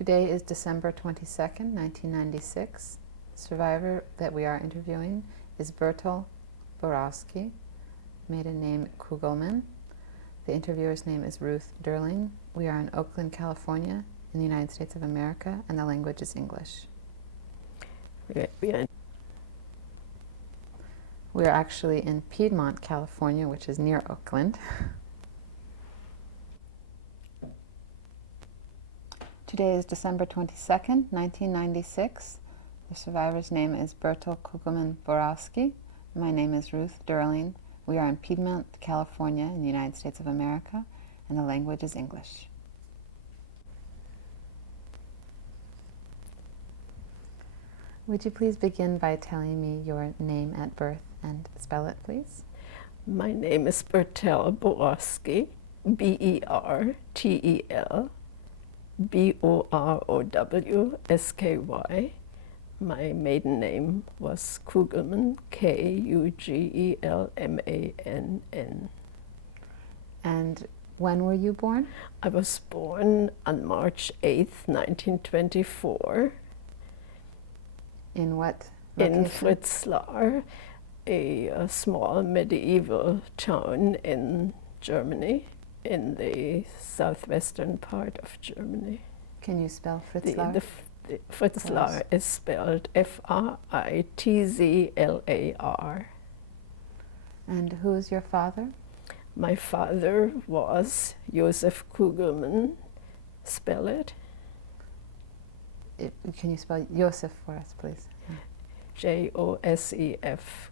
Today is December 22nd, 1996. The survivor that we are interviewing is Bertel Borowsky, maiden name Kugelman. The interviewer's name is Ruth Derling. We are in Oakland, California, in the United States of America, and the language is English. We are actually in Piedmont, California, which is near Oakland. Today is December 22nd, 1996. The survivor's name is Bertel Kugelman Borowsky. My name is Ruth Derling. We are in Piedmont, California, in the United States of America, and the language is English. Would you please begin by telling me your name at birth and spell it, please? My name is Bertel Borowsky, B-E-R-T-E-L, B-O-R-O-W-S-K-Y. My maiden name was Kugelman, K-U-G-E-L-M-A-N-N. And when were you born? I was born on March 8th, 1924. In what location? In Fritzlar, a small medieval town in Germany, in the southwestern part of Germany. Can you spell Fritzlar? The Fritzlar is spelled F-R-I-T-Z-L-A-R. And who is your father? My father was Josef Kugelman. Spell it. Can you spell Josef for us, please? J-O-S-E-F.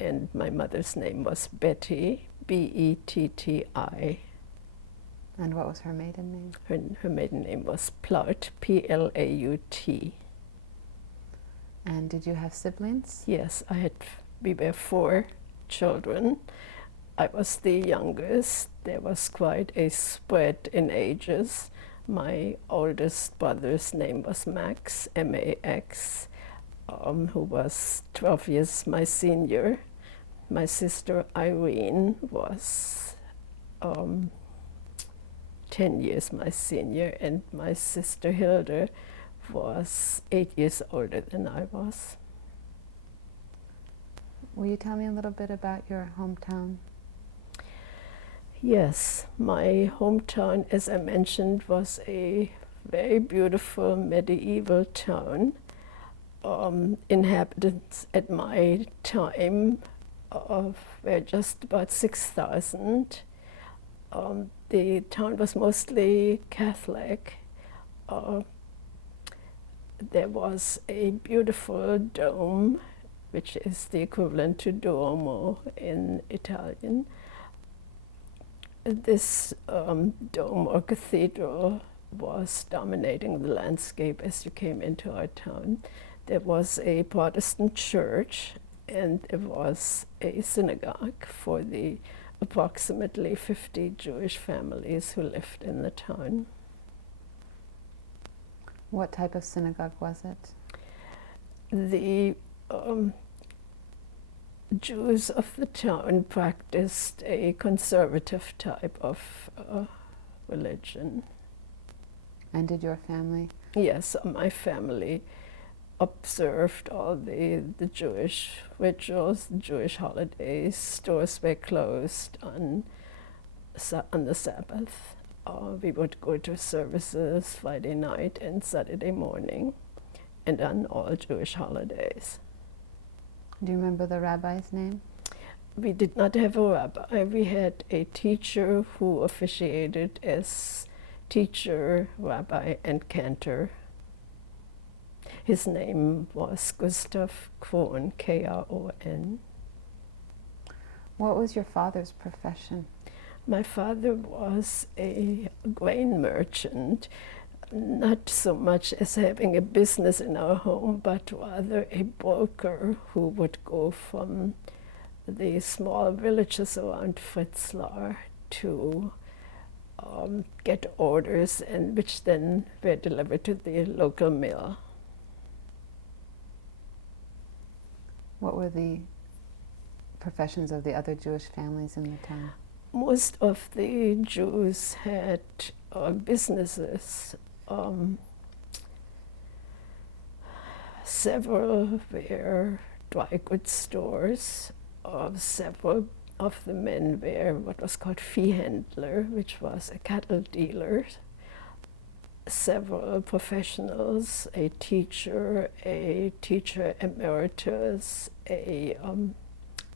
And my mother's name was Betty, B-E-T-T-I. And what was her maiden name? Her maiden name was Plaut, P-L-A-U-T. And did you have siblings? Yes, we were 4 children. I was the youngest. There was quite a spread in ages. My oldest brother's name was Max, M-A-X, who was 12 years my senior. My sister Irene was 10 years my senior, and my sister Hilda was 8 years older than I was. Will you tell me a little bit about your hometown? Yes, my hometown, as I mentioned, was a very beautiful medieval town. Inhabitants at my time were just about 6,000. The town was mostly Catholic. There was a beautiful dome, which is the equivalent to Duomo in Italian. This dome or cathedral was dominating the landscape as you came into our town. There was a Protestant church, and there was a synagogue for the approximately 50 Jewish families who lived in the town. What type of synagogue was it? The Jews of the town practiced a conservative type of religion. And did your family? Yes, my family observed all the Jewish rituals, the Jewish holidays. Stores were closed on the Sabbath. We would go to services Friday night and Saturday morning, and on all Jewish holidays. Do you remember the rabbi's name? We did not have a rabbi. We had a teacher who officiated as teacher, rabbi, and cantor. His name was Gustav Krohn, K-R-O-N. What was your father's profession? My father was a grain merchant, not so much as having a business in our home, but rather a broker who would go from the small villages around Fritzlar to get orders, and which then were delivered to the local mill. What were the professions of the other Jewish families in the town? Most of the Jews had businesses several were dry goods stores. Several of the men were what was called Viehhändler, which was a cattle dealer. Several professionals, a teacher emeritus, a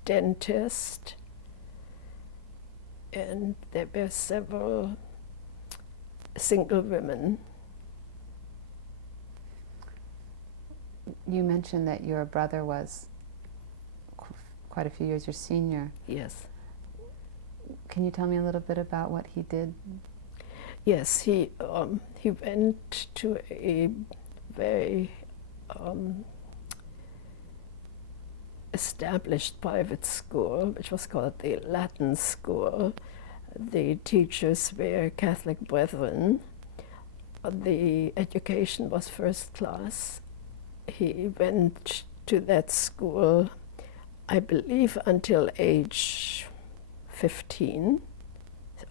dentist, and there were several single women. You mentioned that your brother was quite a few years your senior. Yes. Can you tell me a little bit about what he did? Yes, he went to a very established private school, which was called the Latin School. The teachers were Catholic brethren. The education was first class. He went to that school, I believe, until age 15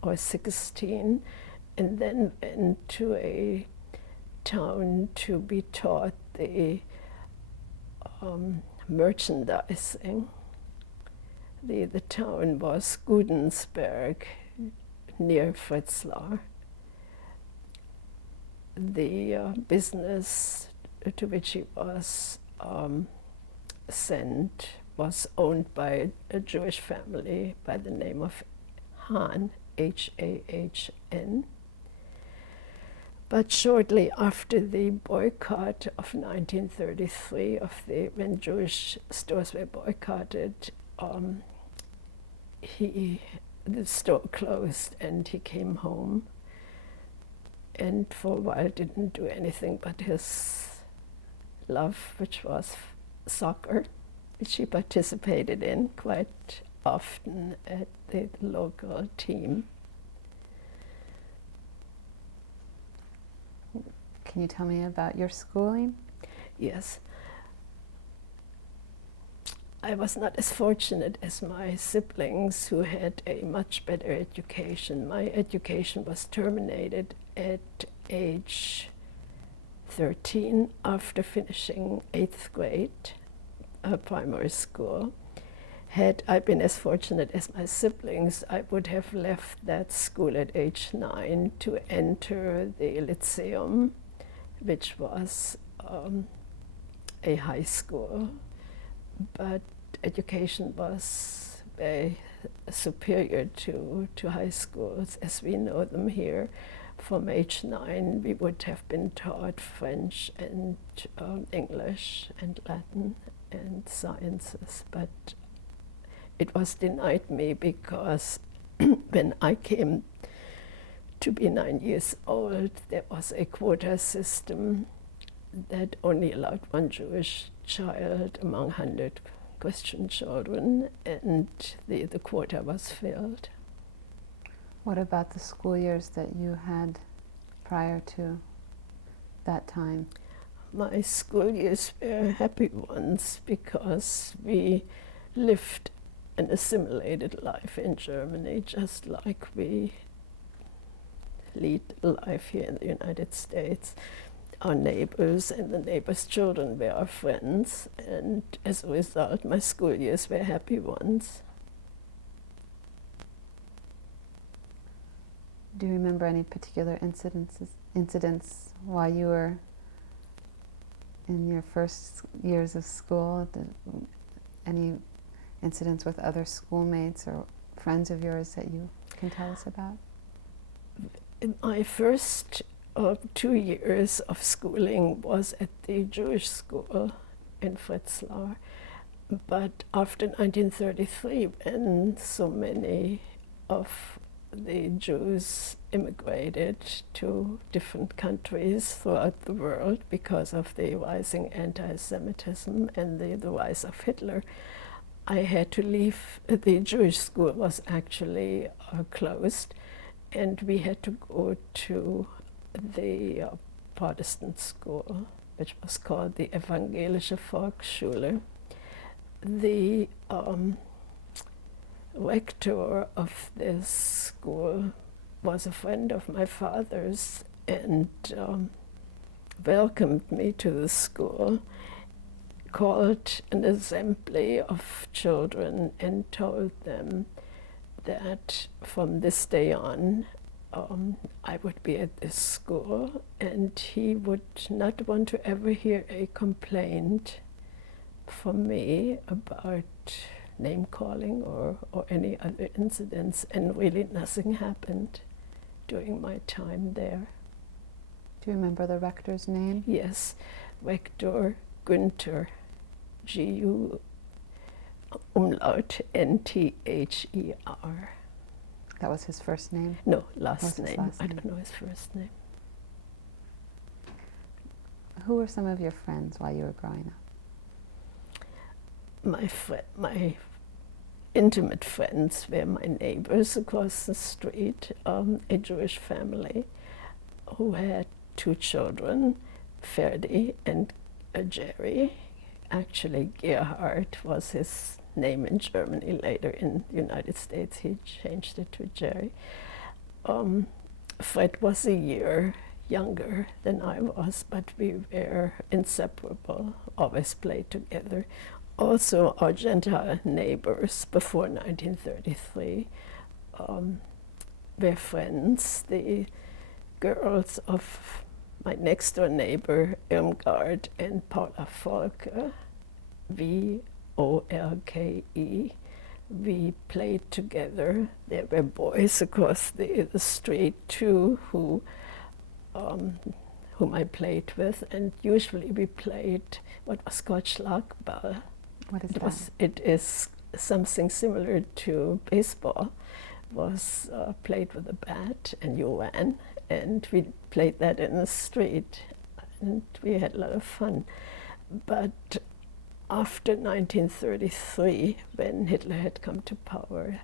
or 16, and then went to a town to be taught the merchandising. The town was Gudensberg, near Fritzlar. The business to which he was sent was owned by a Jewish family by the name of Hahn, H-A-H-N. But shortly after the boycott of 1933, when Jewish stores were boycotted, the store closed and he came home, and for a while didn't do anything but his love, which was soccer, which he participated in quite often at the local team. Can you tell me about your schooling? Yes. I was not as fortunate as my siblings, who had a much better education. My education was terminated at age 13 after finishing 8th grade primary school. Had I been as fortunate as my siblings, I would have left that school at age 9 to enter the Lyceum, which was a high school. But education was very superior to high schools as we know them here. From age 9, we would have been taught French and English and Latin and sciences, but it was denied me because when I came to be 9 years old, there was a quota system that only allowed one Jewish child among 100 Christian children, and the quota was filled. What about the school years that you had prior to that time? My school years were happy ones because we lived an assimilated life in Germany, just like we lead life here in the United States. Our neighbors and the neighbors' children were our friends, and as a result, my school years were happy ones. Do you remember any particular incidents while you were in your first years of school? Any incidents with other schoolmates or friends of yours that you can tell us about? In my first 2 years of schooling was at the Jewish school in Fritzlar. But after 1933, when so many of the Jews immigrated to different countries throughout the world because of the rising anti-Semitism and the rise of Hitler, I had to leave. The Jewish school was actually closed, and we had to go to the Protestant school, which was called the Evangelische Volksschule. The rector of this school was a friend of my father's, and welcomed me to the school, called an assembly of children and told them that from this day on I would be at this school, and he would not want to ever hear a complaint from me about name calling or any other incidents, and really nothing happened during my time there. Do you remember the rector's name? Yes, Rector Günther, G-U umlaut N-T-H-E-R. That was his first name? No, last What's his name. last I name? don't know his first name. Who were some of your friends while you were growing up? My intimate friends were my neighbors across the street, a Jewish family who had 2 children, Ferdi and Jerry. Actually, Gerhard was his name in Germany. Later in the United States, he changed it to Jerry. Fred was a year younger than I was, but we were inseparable, always played together. Also, our Gentile neighbors before 1933 were friends. The girls of my next door neighbor, Irmgard and Paula Volke, V-O-L-K-E, we played together. There were boys across the street too whom I played with, and usually we played what was called Schlagball. What is that? It is something similar to baseball. Was played with a bat, and you ran, and we played that in the street, and we had a lot of fun. But after 1933, when Hitler had come to power,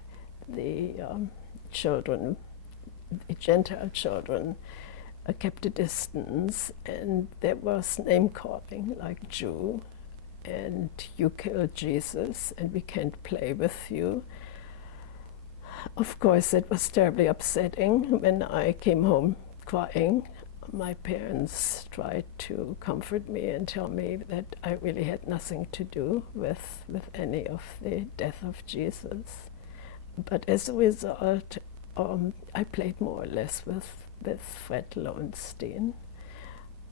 the Gentile children kept a distance, and there was name calling like Jew, and you killed Jesus, and we can't play with you. Of course, it was terribly upsetting. When I came home crying, my parents tried to comfort me and tell me that I really had nothing to do with any of the death of Jesus. But as a result, I played more or less with Fred Lowenstein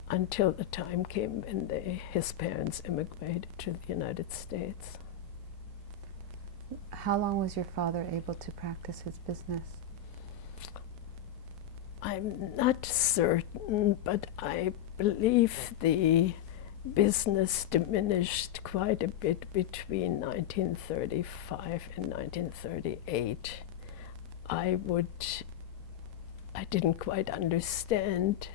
until the time came when his parents immigrated to the United States. How long was your father able to practice his business? I'm not certain, but I believe the business diminished quite a bit between 1935 and 1938. I didn't quite understand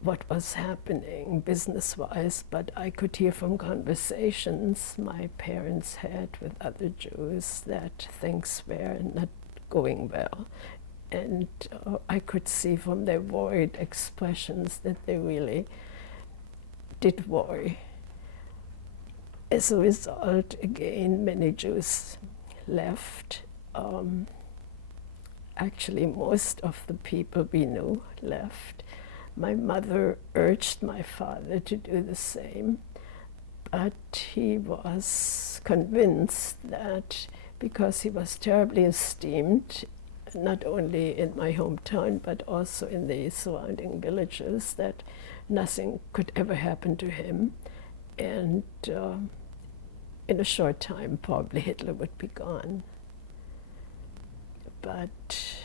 what was happening business-wise, but I could hear from conversations my parents had with other Jews that things were not going well. And I could see from their worried expressions that they really did worry. As a result, again, many Jews left. Actually, most of the people we knew left. My mother urged my father to do the same, but he was convinced that because he was terribly esteemed, not only in my hometown, but also in the surrounding villages, that nothing could ever happen to him. And in a short time, probably Hitler would be gone. But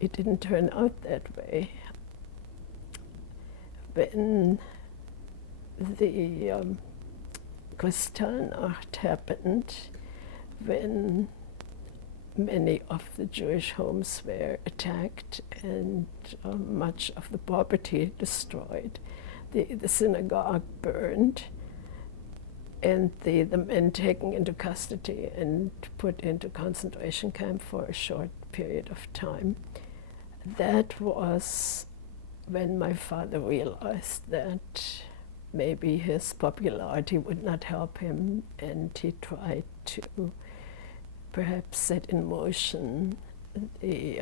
it didn't turn out that way. When the Kristallnacht happened, when many of the Jewish homes were attacked and much of the property destroyed, the synagogue burned, and the men taken into custody and put into concentration camp for a short period of time. That was when my father realized that maybe his popularity would not help him, and he tried to perhaps set in motion the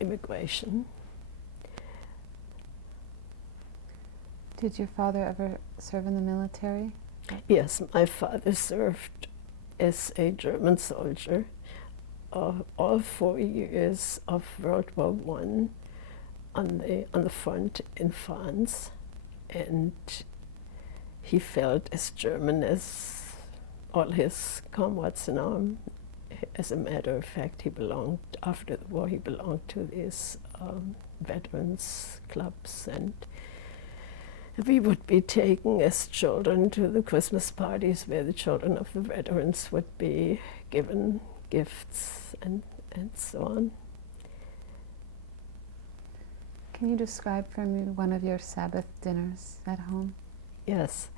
immigration. Did your father ever serve in the military? Yes, my father served as a German soldier all 4 years of World War I on the front in France, and he felt as German as all his comrades in arms. As a matter of fact, after the war, he belonged to these veterans clubs, and we would be taken as children to the Christmas parties where the children of the veterans would be given gifts and so on. Can you describe for me one of your Sabbath dinners at home? Yes,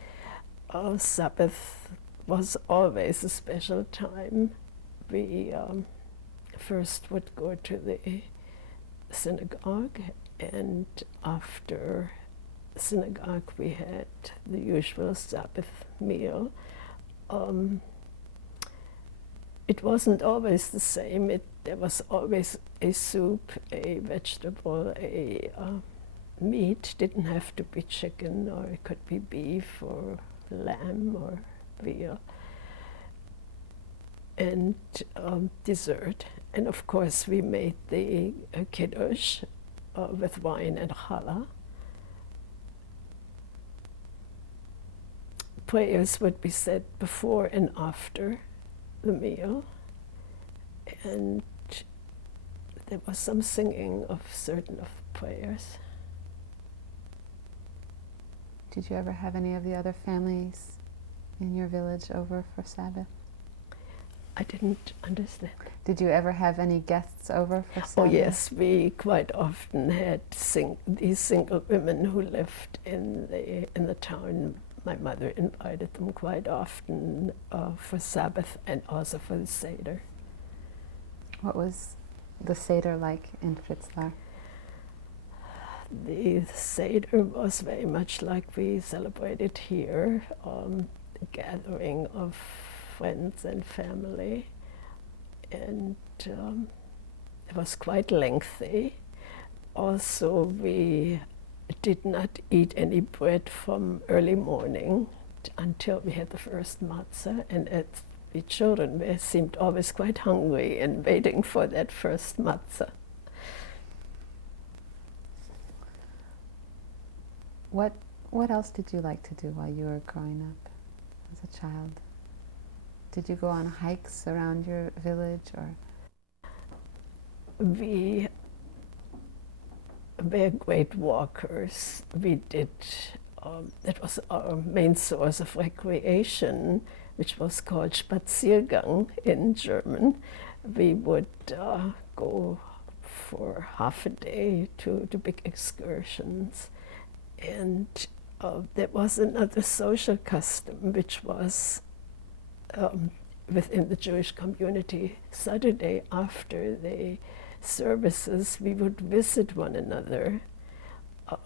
our Sabbath was always a special time. We first would go to the synagogue, and after synagogue we had the usual Sabbath meal. It wasn't always the same. There was always a soup, a vegetable, a meat. Didn't have to be chicken, or it could be beef or lamb or veal. And dessert. And of course we made the kiddush with wine and challah. Prayers would be said before and after the meal, and there was some singing of certain of the prayers. Did you ever have any of the other families in your village over for Sabbath? I didn't understand. Did you ever have any guests over for Sabbath? Oh yes, we quite often had these single women who lived in the town. My mother invited them quite often for Sabbath and also for the Seder. What was the Seder like in Fritzlar? The Seder was very much like we celebrated here, a gathering of friends and family, and it was quite lengthy. Also, we did not eat any bread from early morning until we had the first matzah, and the children seemed always quite hungry and waiting for that first matzah. What else did you like to do while you were growing up as a child? Did you go on hikes around your village, or? We were great walkers. We did, that was our main source of recreation, which was called Spaziergang in German. We would go for half a day to big excursions. And there was another social custom, which was within the Jewish community. Saturday after the services, we would visit one another.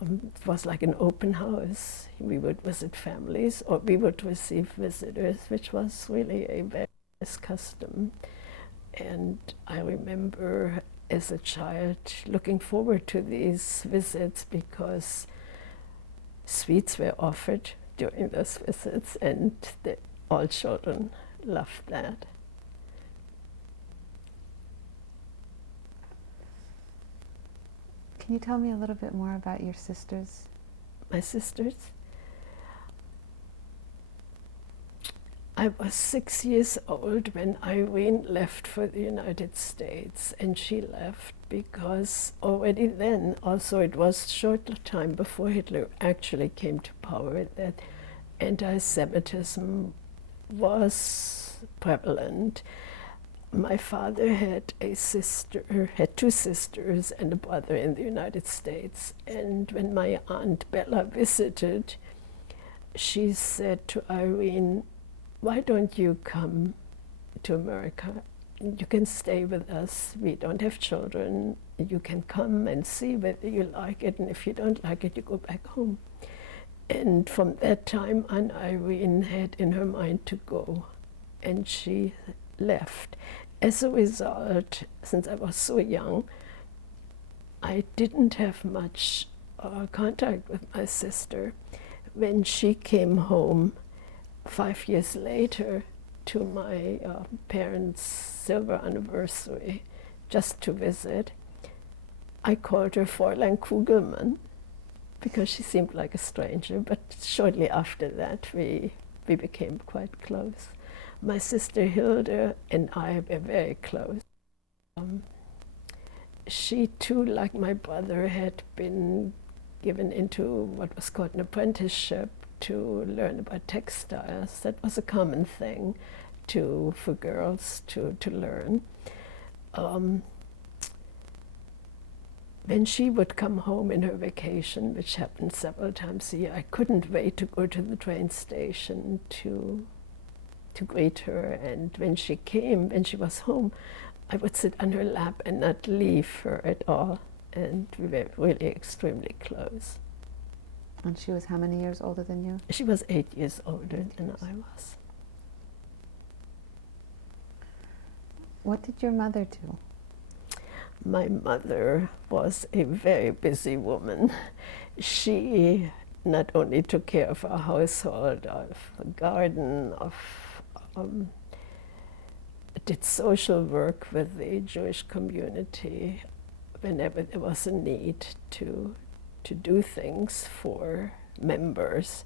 It was like an open house. We would visit families, or we would receive visitors, which was really a very nice custom. And I remember as a child looking forward to these visits because sweets were offered during those visits, and all children loved that. Can you tell me a little bit more about your sisters? My sisters? I was 6 years old when Irene left for the United States, and she left because already then, also it was short time before Hitler actually came to power, that anti-Semitism was prevalent. My father had had two sisters and a brother in the United States, and when my Aunt Bella visited, she said to Irene, "Why don't you come to America? You can stay with us. We don't have children. You can come and see whether you like it, and if you don't like it, you go back home." And from that time on, Irene had in her mind to go, and she left. As a result, since I was so young, I didn't have much contact with my sister. when she came home 5 years later to my parents' silver anniversary, just to visit, I called her Fräulein Kugelmann because she seemed like a stranger, but shortly after that we became quite close. My sister Hilde and I were very close. She too, like my brother, had been given into what was called an apprenticeship to learn about textiles. That was a common thing for girls to learn. When she would come home in her vacation, which happened several times a year, I couldn't wait to go to the train station to greet her. And when she came, when she was home, I would sit on her lap and not leave her at all. And we were really extremely close. And she was how many years older than you? She was 8 years older than I was. What did your mother do? My mother was a very busy woman. She not only took care of our household, of the garden, did social work with the Jewish community whenever there was a need to do things for members.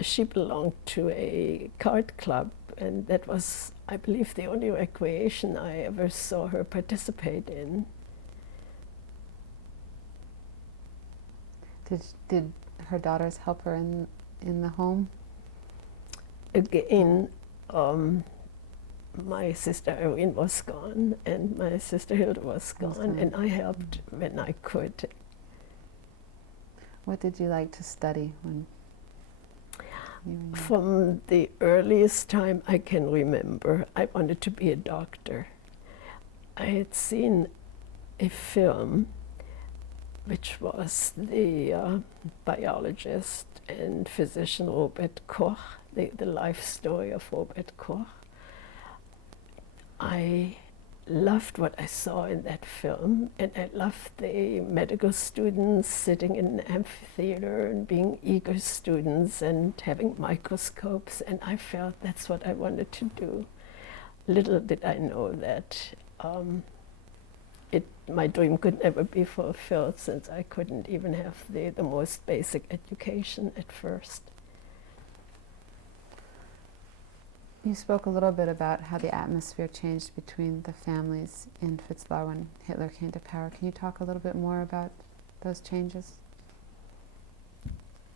She belonged to a card club, and that was, I believe, the only recreation I ever saw her participate in. Did her daughters help her in the home? Again, my sister Irene was gone, and my sister Hilde was gone, and I helped when I could. What did you like to study when you were young? From the earliest time I can remember, I wanted to be a doctor. I had seen a film which was the biologist and physician Robert Koch, the life story of Robert Koch. I loved what I saw in that film, and I loved the medical students sitting in an amphitheater and being eager students and having microscopes, and I felt that's what I wanted to do. Little did I know that my dream could never be fulfilled, since I couldn't even have the most basic education at first. You spoke a little bit about how the atmosphere changed between the families in Fritzlar when Hitler came to power. Can you talk a little bit more about those changes?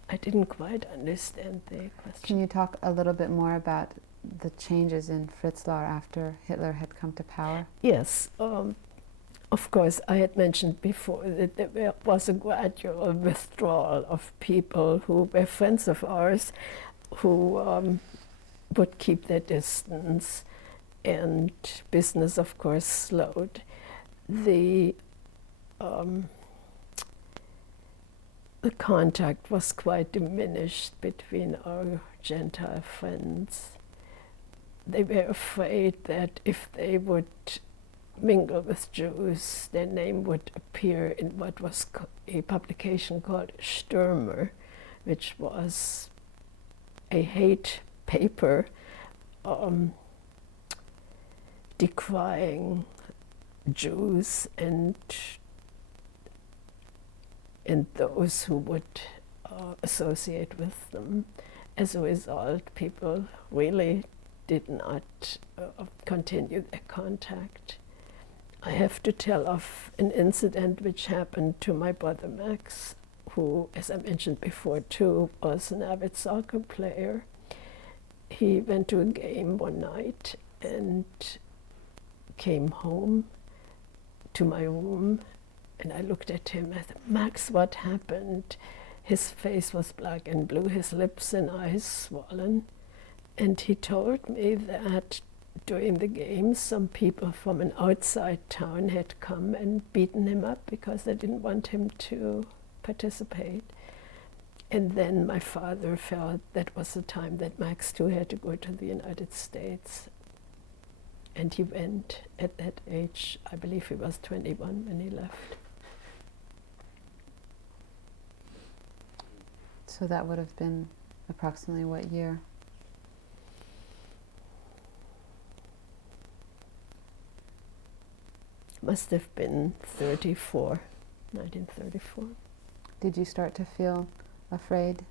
I didn't quite understand the question. Can you talk a little bit more about the changes in Fritzlar after Hitler had come to power? Yes. Of course, I had mentioned before that there was a gradual withdrawal of people who were friends of ours, who would keep their distance, and business, of course, slowed. The contact was quite diminished between our Gentile friends. They were afraid that if they would mingle with Jews, their name would appear in what was a publication called Stürmer, which was a hate paper decrying Jews and those who would associate with them. As a result, people really did not continue their contact. I have to tell of an incident which happened to my brother Max, who, as I mentioned before too, was an avid soccer player. He went to a game one night and came home to my room, and I looked at him and said, "Max, what happened?" His face was black and blue, his lips and eyes swollen. And he told me that during the game, some people from an outside town had come and beaten him up because they didn't want him to participate. And then my father felt that was the time that Max too had to go to the United States. And he went at that age. I believe he was 21 when he left. So that would have been approximately what year? Must have been 1934. Did you start to feel afraid?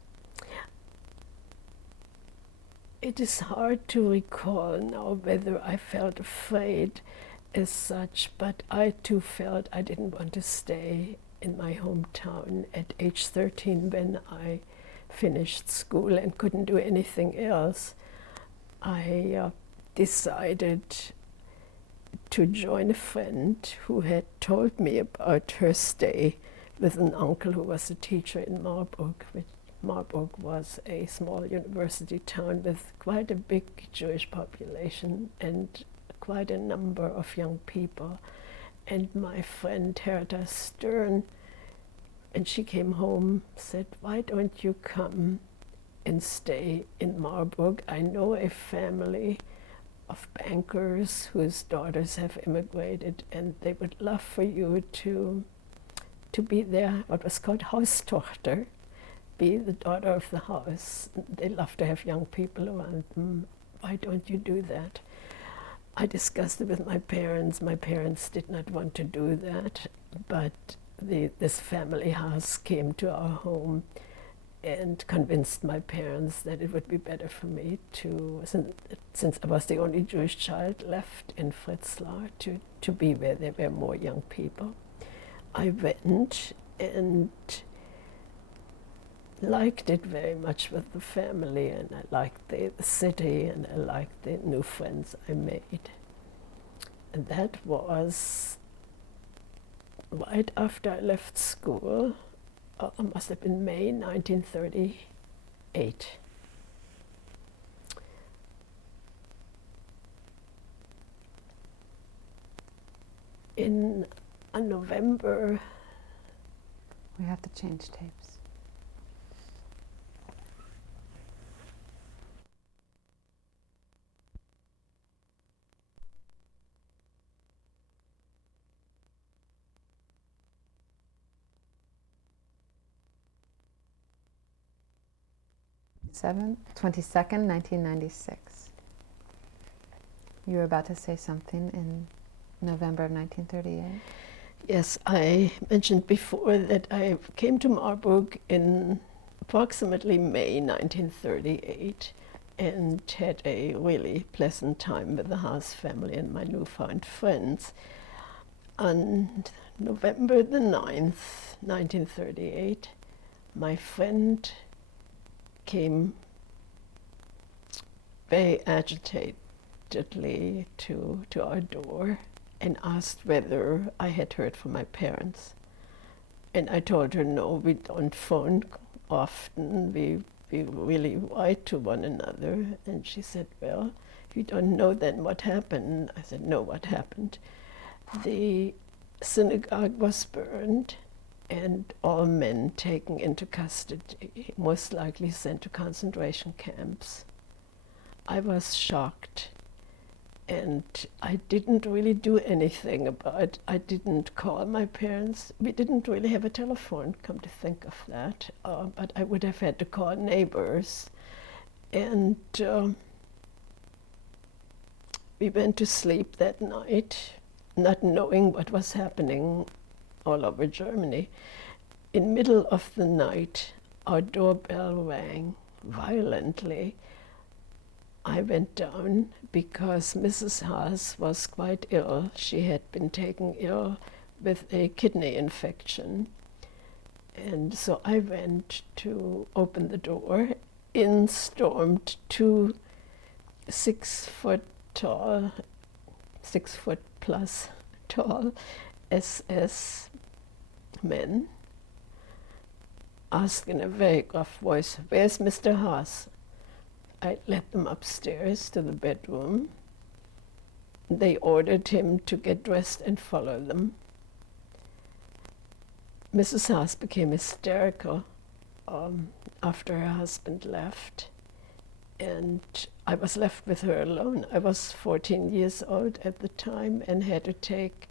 It is hard to recall now whether I felt afraid as such, but I too felt I didn't want to stay in my hometown at age 13 when I finished school and couldn't do anything else. I decided to join a friend who had told me about her stay with an uncle who was a teacher in Marburg. Marburg was a small university town with quite a big Jewish population and quite a number of young people. And my friend Herta Stern, and she came home, said, "Why don't you come and stay in Marburg? I know a family of bankers whose daughters have immigrated, and they would love for you to be their, what was called Haustochter, be the daughter of the house. They love to have young people around them. Why don't you do that?" I discussed it with my parents. My parents did not want to do that, but this family house came to our home and convinced my parents that it would be better for me to, since I was the only Jewish child left in Fritzlar, to be where there were more young people. I went and liked it very much with the family, and I liked the city, and I liked the new friends I made. And that was right after I left school. It must have been May 1938. In November... We have to change tapes. November 22nd, 1996. You were about to say something in November of 1938? Yes, I mentioned before that I came to Marburg in approximately May 1938 and had a really pleasant time with the Haas family and my newfound friends. On November the 9th, 1938, my friend came very agitatedly to our door and asked whether I had heard from my parents. And I told her, no, we don't phone often. We really write to one another. And she said, well, you don't know then what happened. I said, no, what happened? The synagogue was burned and all men taken into custody, most likely sent to concentration camps. I was shocked, and I didn't really do anything about it. I didn't call my parents. We didn't really have a telephone, come to think of that, but I would have had to call neighbors. And we went to sleep that night, not knowing what was happening all over Germany. In middle of the night, our doorbell rang violently. I went down because Mrs. Haas was quite ill. She had been taken ill with a kidney infection. And so I went to open the door. In stormed two 6 foot tall, 6 foot plus tall SS men, asked in a very gruff voice, "Where's Mr. Haas?" I led them upstairs to the bedroom. They ordered him to get dressed and follow them. Mrs. Haas became hysterical after her husband left, and I was left with her alone. I was 14 years old at the time and had to take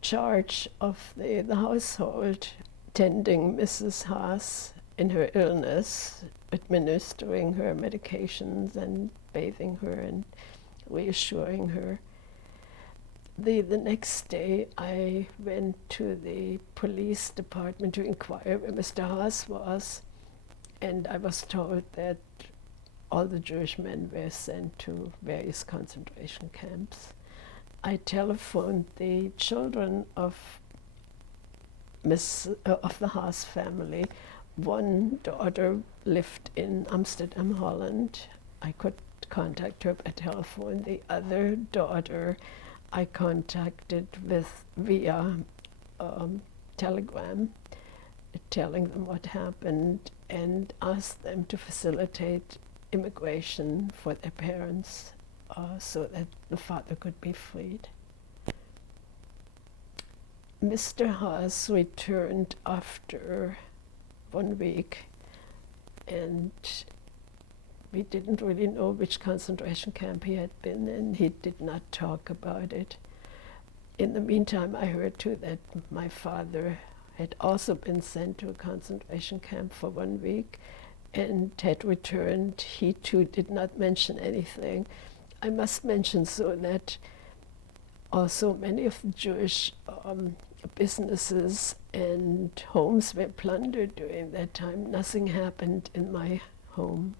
charge of the household, tending Mrs. Haas in her illness, administering her medications and bathing her and reassuring her. The next day, I went to the police department to inquire where Mr. Haas was, and I was told that all the Jewish men were sent to various concentration camps. I telephoned the children of the Haas family. One daughter lived in Amsterdam, Holland. I could contact her by telephone. The other daughter I contacted via telegram, telling them what happened and asked them to facilitate immigration for their parents so that the father could be freed. Mr. Haas returned after 1 week, and we didn't really know which concentration camp he had been in. He did not talk about it. In the meantime, I heard too that my father had also been sent to a concentration camp for 1 week and had returned. He too did not mention anything. I must mention so that also many of the Jewish businesses and homes were plundered during that time. Nothing happened in my home.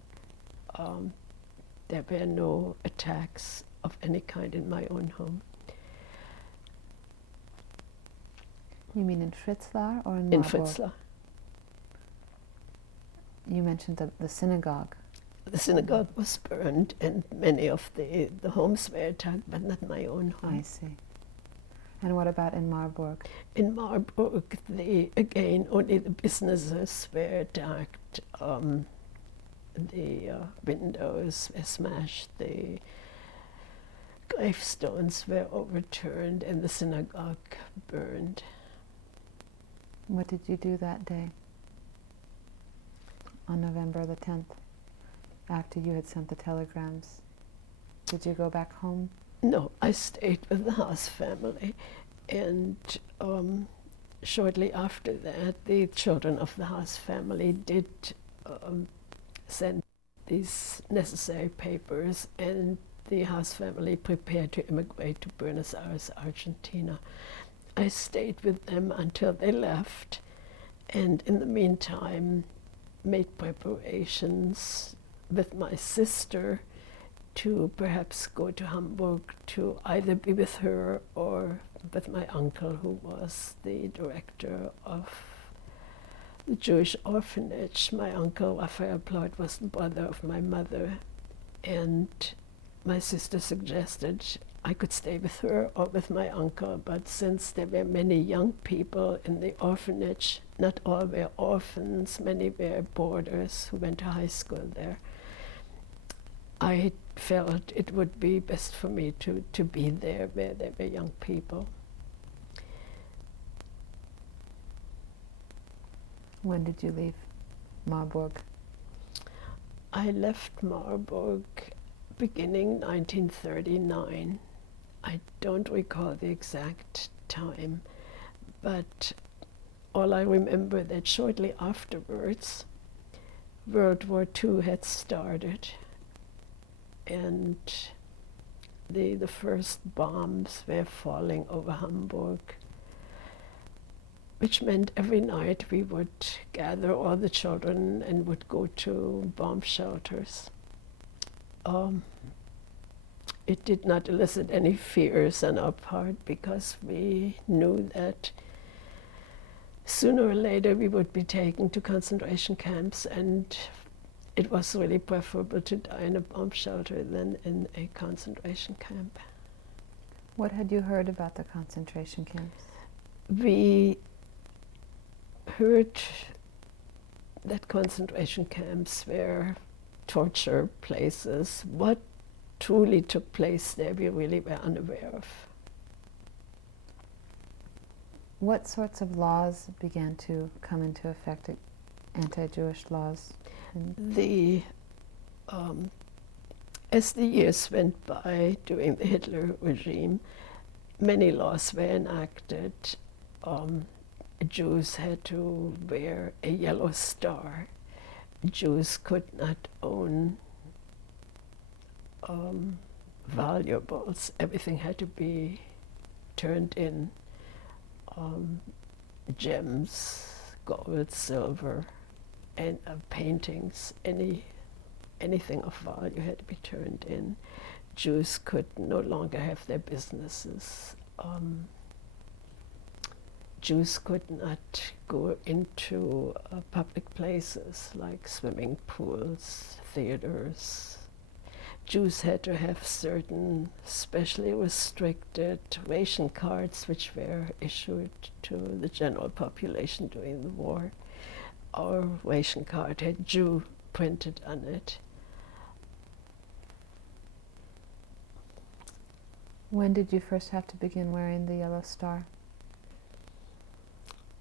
There were no attacks of any kind in my own home. You mean in Fritzlar or in Marburg? In Fritzlar. You mentioned the synagogue. The synagogue was burned, and many of the homes were attacked, but not my own home. I see. And what about in Marburg? In Marburg, again, only the businesses were attacked. The windows were smashed, the gravestones were overturned, and the synagogue burned. What did you do that day, on November the 10th, after you had sent the telegrams? Did you go back home? No, I stayed with the Haas family, and shortly after that, the children of the Haas family did send these necessary papers, and the Haas family prepared to immigrate to Buenos Aires, Argentina. I stayed with them until they left, and in the meantime made preparations with my sister to perhaps go to Hamburg to either be with her or with my uncle, who was the director of the Jewish orphanage. My uncle, Raphael Plaut, was the brother of my mother, and my sister suggested I could stay with her or with my uncle, but since there were many young people in the orphanage, not all were orphans, many were boarders who went to high school there, I felt it would be best for me to be there where there were young people. When did you leave Marburg? I left Marburg beginning 1939. I don't recall the exact time, but all I remember that shortly afterwards, World War II had started, and the first bombs were falling over Hamburg, which meant every night we would gather all the children and would go to bomb shelters. It did not elicit any fears on our part, because we knew that sooner or later we would be taken to concentration camps, and it was really preferable to die in a bomb shelter than in a concentration camp. What had you heard about the concentration camps? We heard that concentration camps were torture places. What truly took place there, we really were unaware of. What sorts of laws began to come into effect, anti-Jewish laws? As the years went by during the Hitler regime, many laws were enacted. Jews had to wear a yellow star. Jews could not own valuables. Everything had to be turned in. Gems, gold, silver, and paintings, anything of value had to be turned in. Jews could no longer have their businesses. Jews could not go into public places like swimming pools, theaters. Jews had to have certain specially restricted ration cards which were issued to the general population during the war. Our ration card had Jew printed on it. When did you first have to begin wearing the yellow star?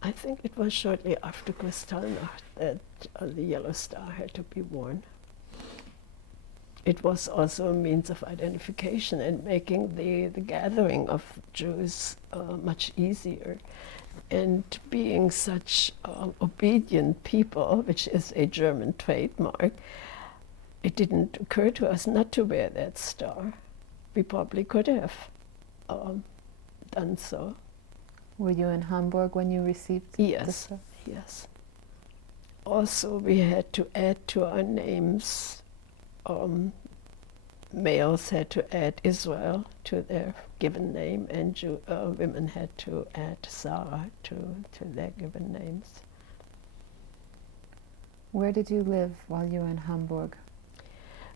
I think it was shortly after Kristallnacht that the yellow star had to be worn. It was also a means of identification and making the gathering of Jews much easier. And being such obedient people, which is a German trademark, it didn't occur to us not to wear that star. We probably could have done so. Were you in Hamburg when you received the star? Yes. Also, we had to add to our names. Males had to add Israel to their given name, and women had to add Sarah to their given names. Where did you live while you were in Hamburg?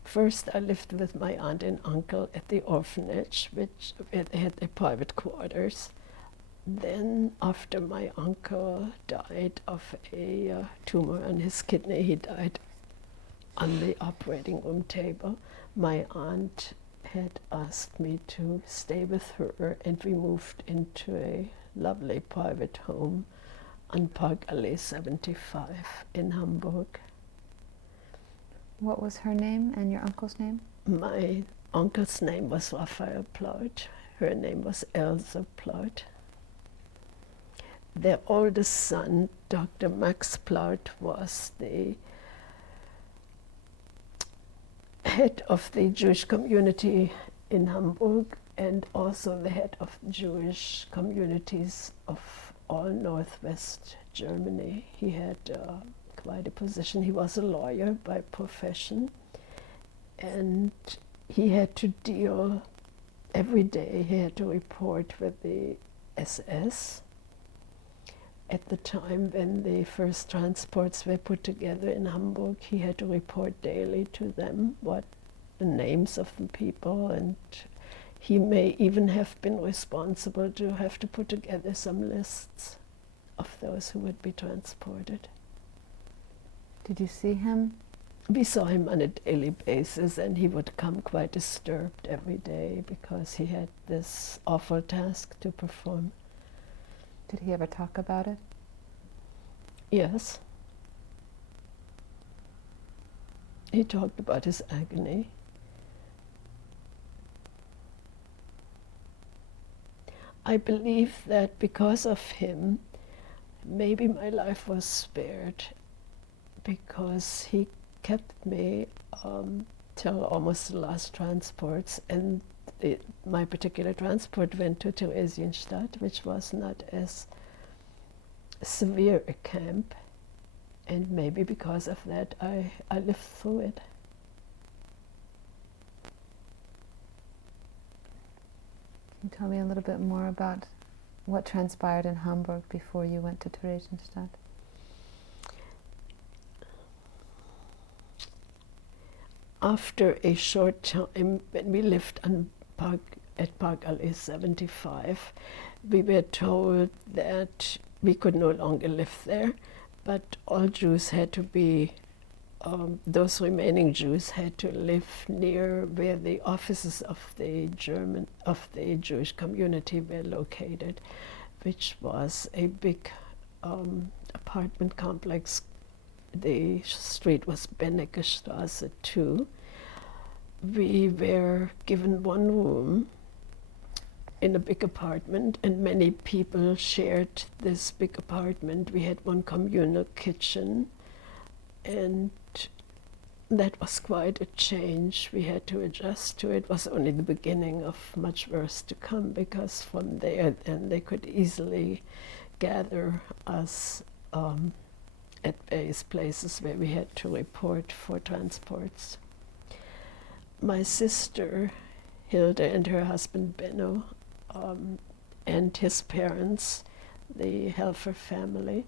First, I lived with my aunt and uncle at the orphanage, which they had their private quarters. Then, after my uncle died of a tumor on his kidney, he died on the operating room table. My aunt had asked me to stay with her, and we moved into a lovely private home on Parkallee 75 in Hamburg. What was her name and your uncle's name? My uncle's name was Raphael Plaut. Her name was Elsa Plaut. Their oldest son, Dr. Max Plaut, was the head of the Jewish community in Hamburg and also the head of Jewish communities of all Northwest Germany. He had quite a position. He was a lawyer by profession, and he had to deal every day. He had to report with the SS. At the time when the first transports were put together in Hamburg, he had to report daily to them what the names of the people, and he may even have been responsible to have to put together some lists of those who would be transported. Did you see him? We saw him on a daily basis, and he would come quite disturbed every day because he had this awful task to perform. Did he ever talk about it? Yes. He talked about his agony. I believe that because of him, maybe my life was spared, because he kept me till almost the last transports, and my particular transport went to Theresienstadt, which was not as severe a camp, and maybe because of that I lived through it. Can you tell me a little bit more about what transpired in Hamburg before you went to Theresienstadt? After a short time, when we lived at Parkallee 75, we were told that we could no longer live there, but all Jews had to be, those remaining Jews had to live near where the offices of the Jewish community were located, which was a big apartment complex. The street was Benecke Straße 2. We were given one room, in a big apartment, and many people shared this big apartment. We had one communal kitchen, and that was quite a change. We had to adjust to it. It was only the beginning of much worse to come, because from there then they could easily gather us at various places where we had to report for transports. My sister Hilda and her husband Benno and his parents, the Helfer family,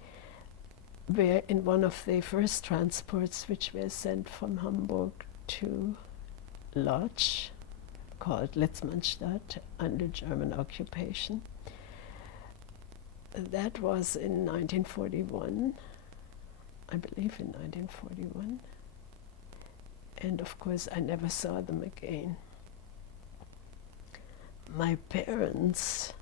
were in one of the first transports which were sent from Hamburg to Lodz, called Litzmannstadt, under German occupation. That was in 1941, I believe in 1941. And of course I never saw them again. My parents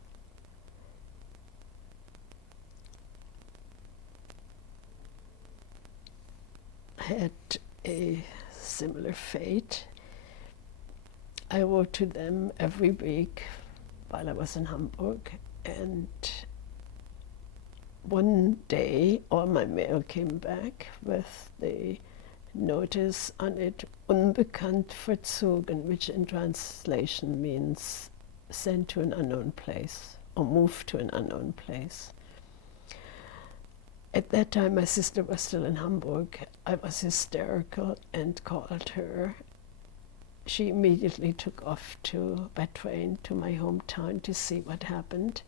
had a similar fate. I wrote to them every week while I was in Hamburg, and one day all my mail came back with the notice on it, unbekannt verzogen, which in translation means sent to an unknown place or moved to an unknown place. At that time, my sister was still in Hamburg. I was hysterical and called her. She immediately took off by train to my hometown to see what happened.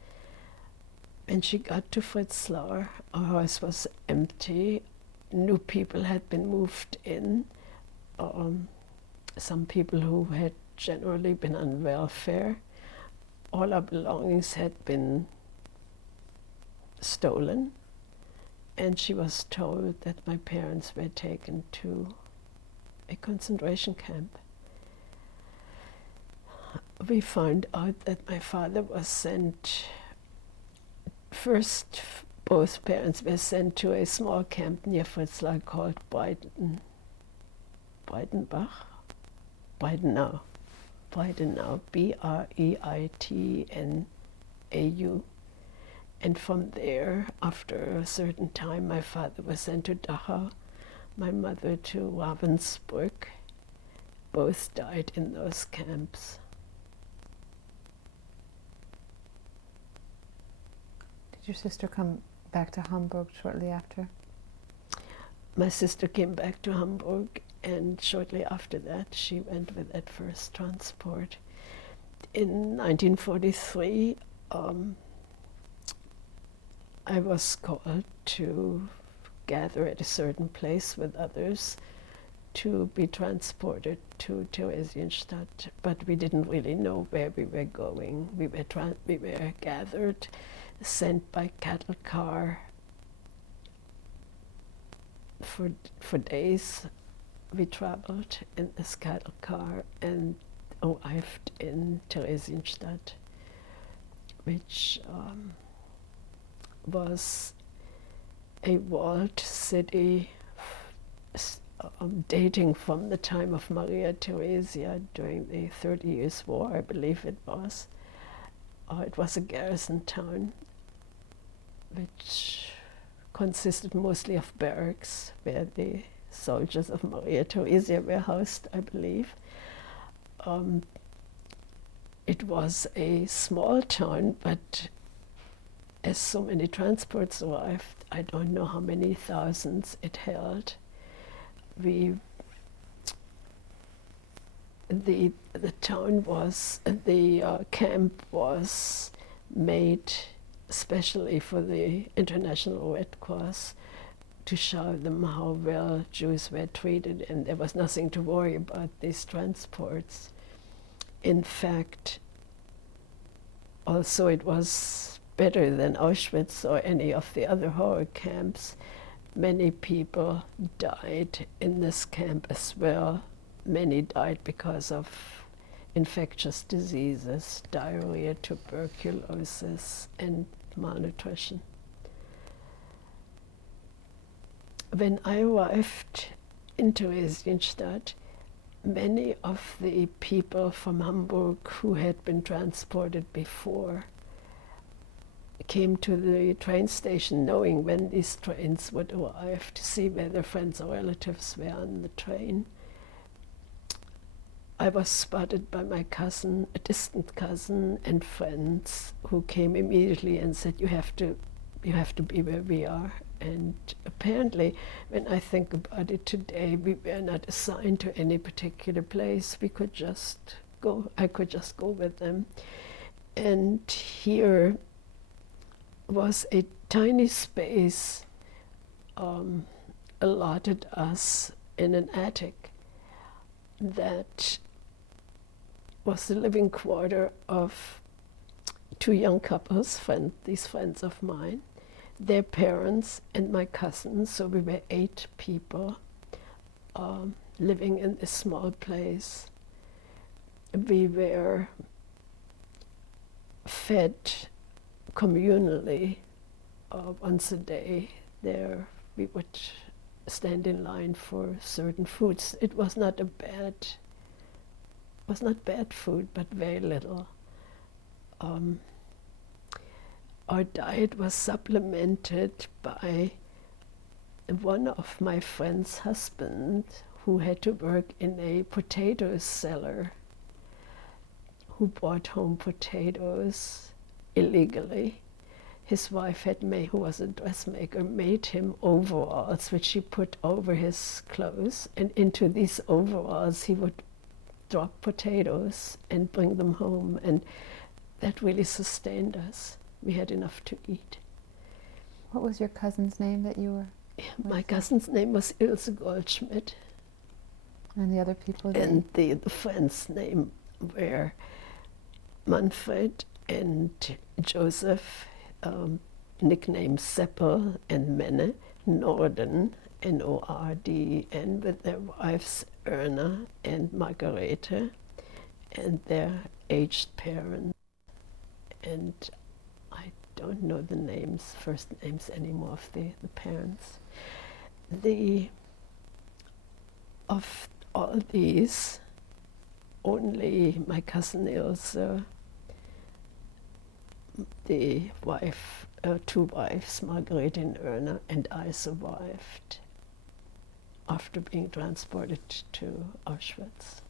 When she got to Fritzlar, our house was empty. New people had been moved in. Some people who had generally been on welfare. All our belongings had been stolen. And she was told that my parents were taken to a concentration camp. We found out that my father was sent, first both parents were sent to a small camp near Fritzlar called Breidenau, Breidenau, and from there, after a certain time, my father was sent to Dachau, my mother to Ravensbrück. Both died in those camps. Did your sister come back to Hamburg shortly after? My sister came back to Hamburg, and shortly after that, she went with that first transport. In 1943, I was called to gather at a certain place with others to be transported to Theresienstadt, but we didn't really know where we were going. We were gathered, sent by cattle car. For days we traveled in this cattle car and arrived in Theresienstadt, which was a walled city dating from the time of Maria Theresia during the 30 Years' War, I believe it was. It was a garrison town which consisted mostly of barracks where the soldiers of Maria Theresia were housed, I believe. It was a small town, but as so many transports arrived, I don't know how many thousands it held. The camp was made especially for the International Red Cross to show them how well Jews were treated, and there was nothing to worry about these transports. In fact, also it was better than Auschwitz or any of the other horror camps. Many people died in this camp as well. Many died because of infectious diseases, diarrhea, tuberculosis, and malnutrition. When I arrived in Theresienstadt, many of the people from Hamburg who had been transported before came to the train station knowing when these trains would arrive to see where their friends or relatives were on the train. I was spotted by my cousin, a distant cousin, and friends who came immediately and said, you have to be where we are. And apparently, when I think about it today, we were not assigned to any particular place. We could just go, I could just go with them. And here was a tiny space allotted us in an attic that was the living quarter of two young couples, these friends of mine, their parents and my cousins. So we were 8 people living in this small place. We were fed communally once a day. There we would stand in line for certain foods. It was not bad food, but very little. Our diet was supplemented by one of my friend's husband who had to work in a potato cellar, who brought home potatoes illegally. His wife who was a dressmaker, made him overalls, which he put over his clothes, and into these overalls he would drop potatoes and bring them home, and that really sustained us. We had enough to eat. What was your cousin's name that you were? My cousin's name was Ilse Goldschmidt. And the other people? And the friends' name were Manfred and Joseph, nicknamed Seppel and Menne, Norden, N-O-R-D-E-N, with their wives Erna and Margarete, and their aged parents. And I don't know the first names anymore of the parents. Of all these, only my cousin Ilse, the wife, 2 wives, Margarete and Erna, and I survived after being transported to Auschwitz.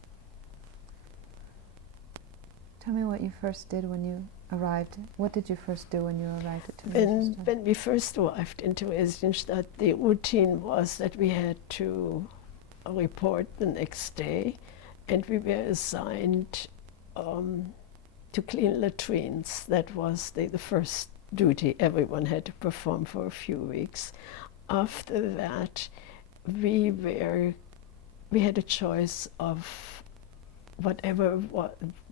Tell me what you first did when you arrived. What did you first do when you arrived at Theresienstadt? When we first arrived in Theresienstadt, the routine was that we had to report the next day, and we were assigned to clean latrines. That was the first duty everyone had to perform for a few weeks. After that, we had a choice of whatever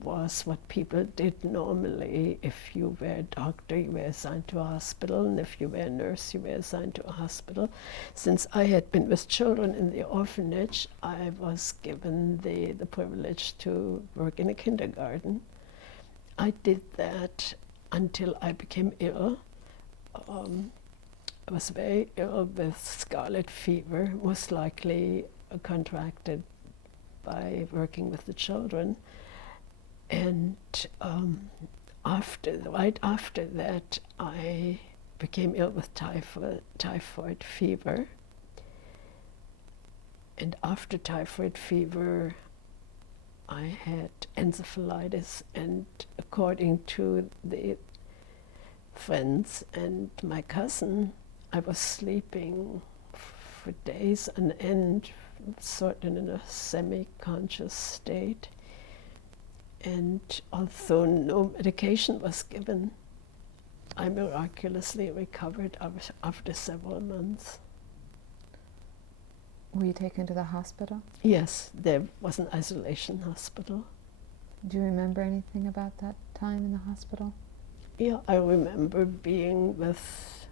was what people did normally. If you were a doctor, you were assigned to a hospital, and if you were a nurse, you were assigned to a hospital. Since I had been with children in the orphanage, I was given the privilege to work in a kindergarten. I did that until I became ill. I was very ill with scarlet fever, most likely contracted by working with the children. And right after that, I became ill with typhoid fever. And after typhoid fever, I had encephalitis, and according to the friends and my cousin, I was sleeping for days on end, sort of in a semi-conscious state. And although no medication was given, I miraculously recovered after several months. Were you taken to the hospital? Yes, there was an isolation hospital. Do you remember anything about that time in the hospital? Yeah, I remember being with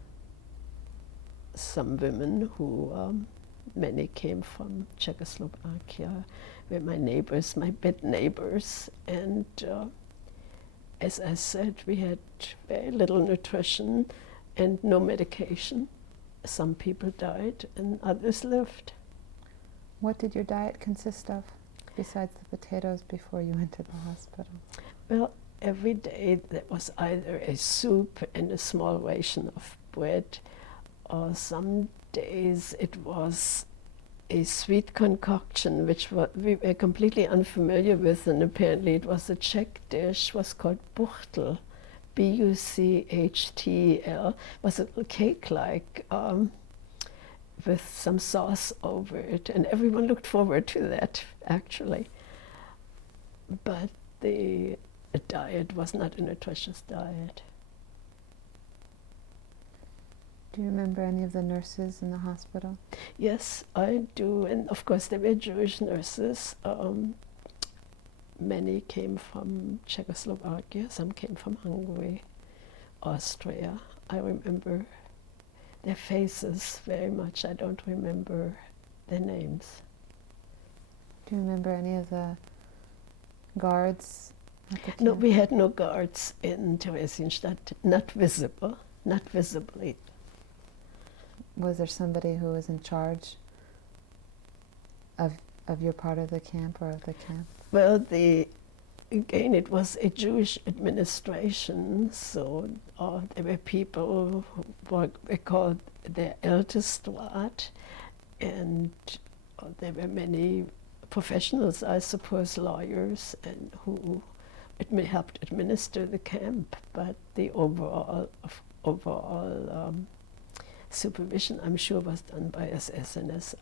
some women who, many came from Czechoslovakia, were my neighbors, my bed neighbors. And as I said, we had very little nutrition and no medication. Some people died and others lived. What did your diet consist of? besides the potatoes before you went to the hospital? Well, every day there was either a soup and a small ration of bread, or some days it was a sweet concoction, which we were completely unfamiliar with, and apparently it was a Czech dish, was called Bertel, Buchtl, was a little cake-like with some sauce over it, and everyone looked forward to that, actually. But the diet was not a nutritious diet. Do you remember any of the nurses in the hospital? Yes, I do, and of course there were Jewish nurses. Many came from Czechoslovakia, some came from Hungary, Austria. I remember their faces very much. I don't remember their names. Do you remember any of the guards at the camp? No, we had no guards in Theresienstadt, not visible, not visibly. Was there somebody who was in charge of your part of the camp or of the camp? Well, again, it was a Jewish administration, so there were people who were called the Theresienstadt, and there were many professionals, I suppose, lawyers, and who helped administer the camp. But the overall supervision, I'm sure, was done by SS and SA.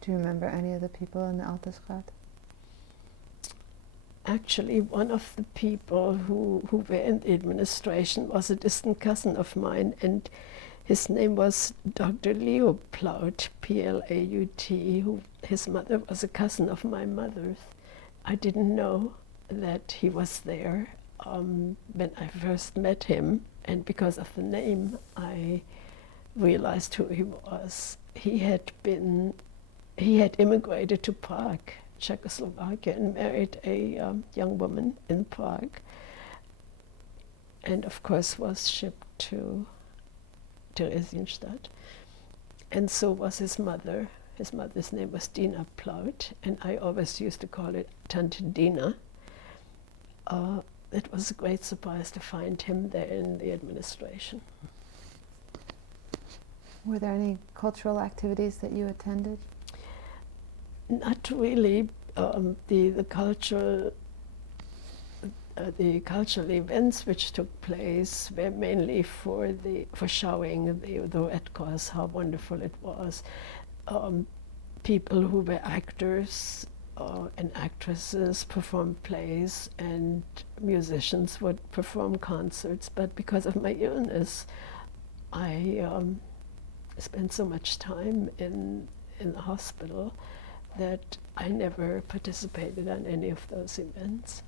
Do you remember any of the people in the Altersrat? Actually, one of the people who were in the administration was a distant cousin of mine, and his name was Dr. Leo Plaut, Plaut, his mother was a cousin of my mother's. I didn't know that he was there when I first met him, and because of the name, I realized who he was. He had immigrated to Prague, Czechoslovakia, and married a young woman in Prague, and of course was shipped to Theresienstadt. And so was his mother. His mother's name was Dina Plaut, and I always used to call it Tante Dina. It was a great surprise to find him there in the administration. Were there any cultural activities that you attended? Not really. The cultural events which took place were mainly for showing the Red Cross, how wonderful it was. People who were actors and actresses performed plays, and musicians would perform concerts. But because of my illness, I spent so much time in the hospital that I never participated in any of those events.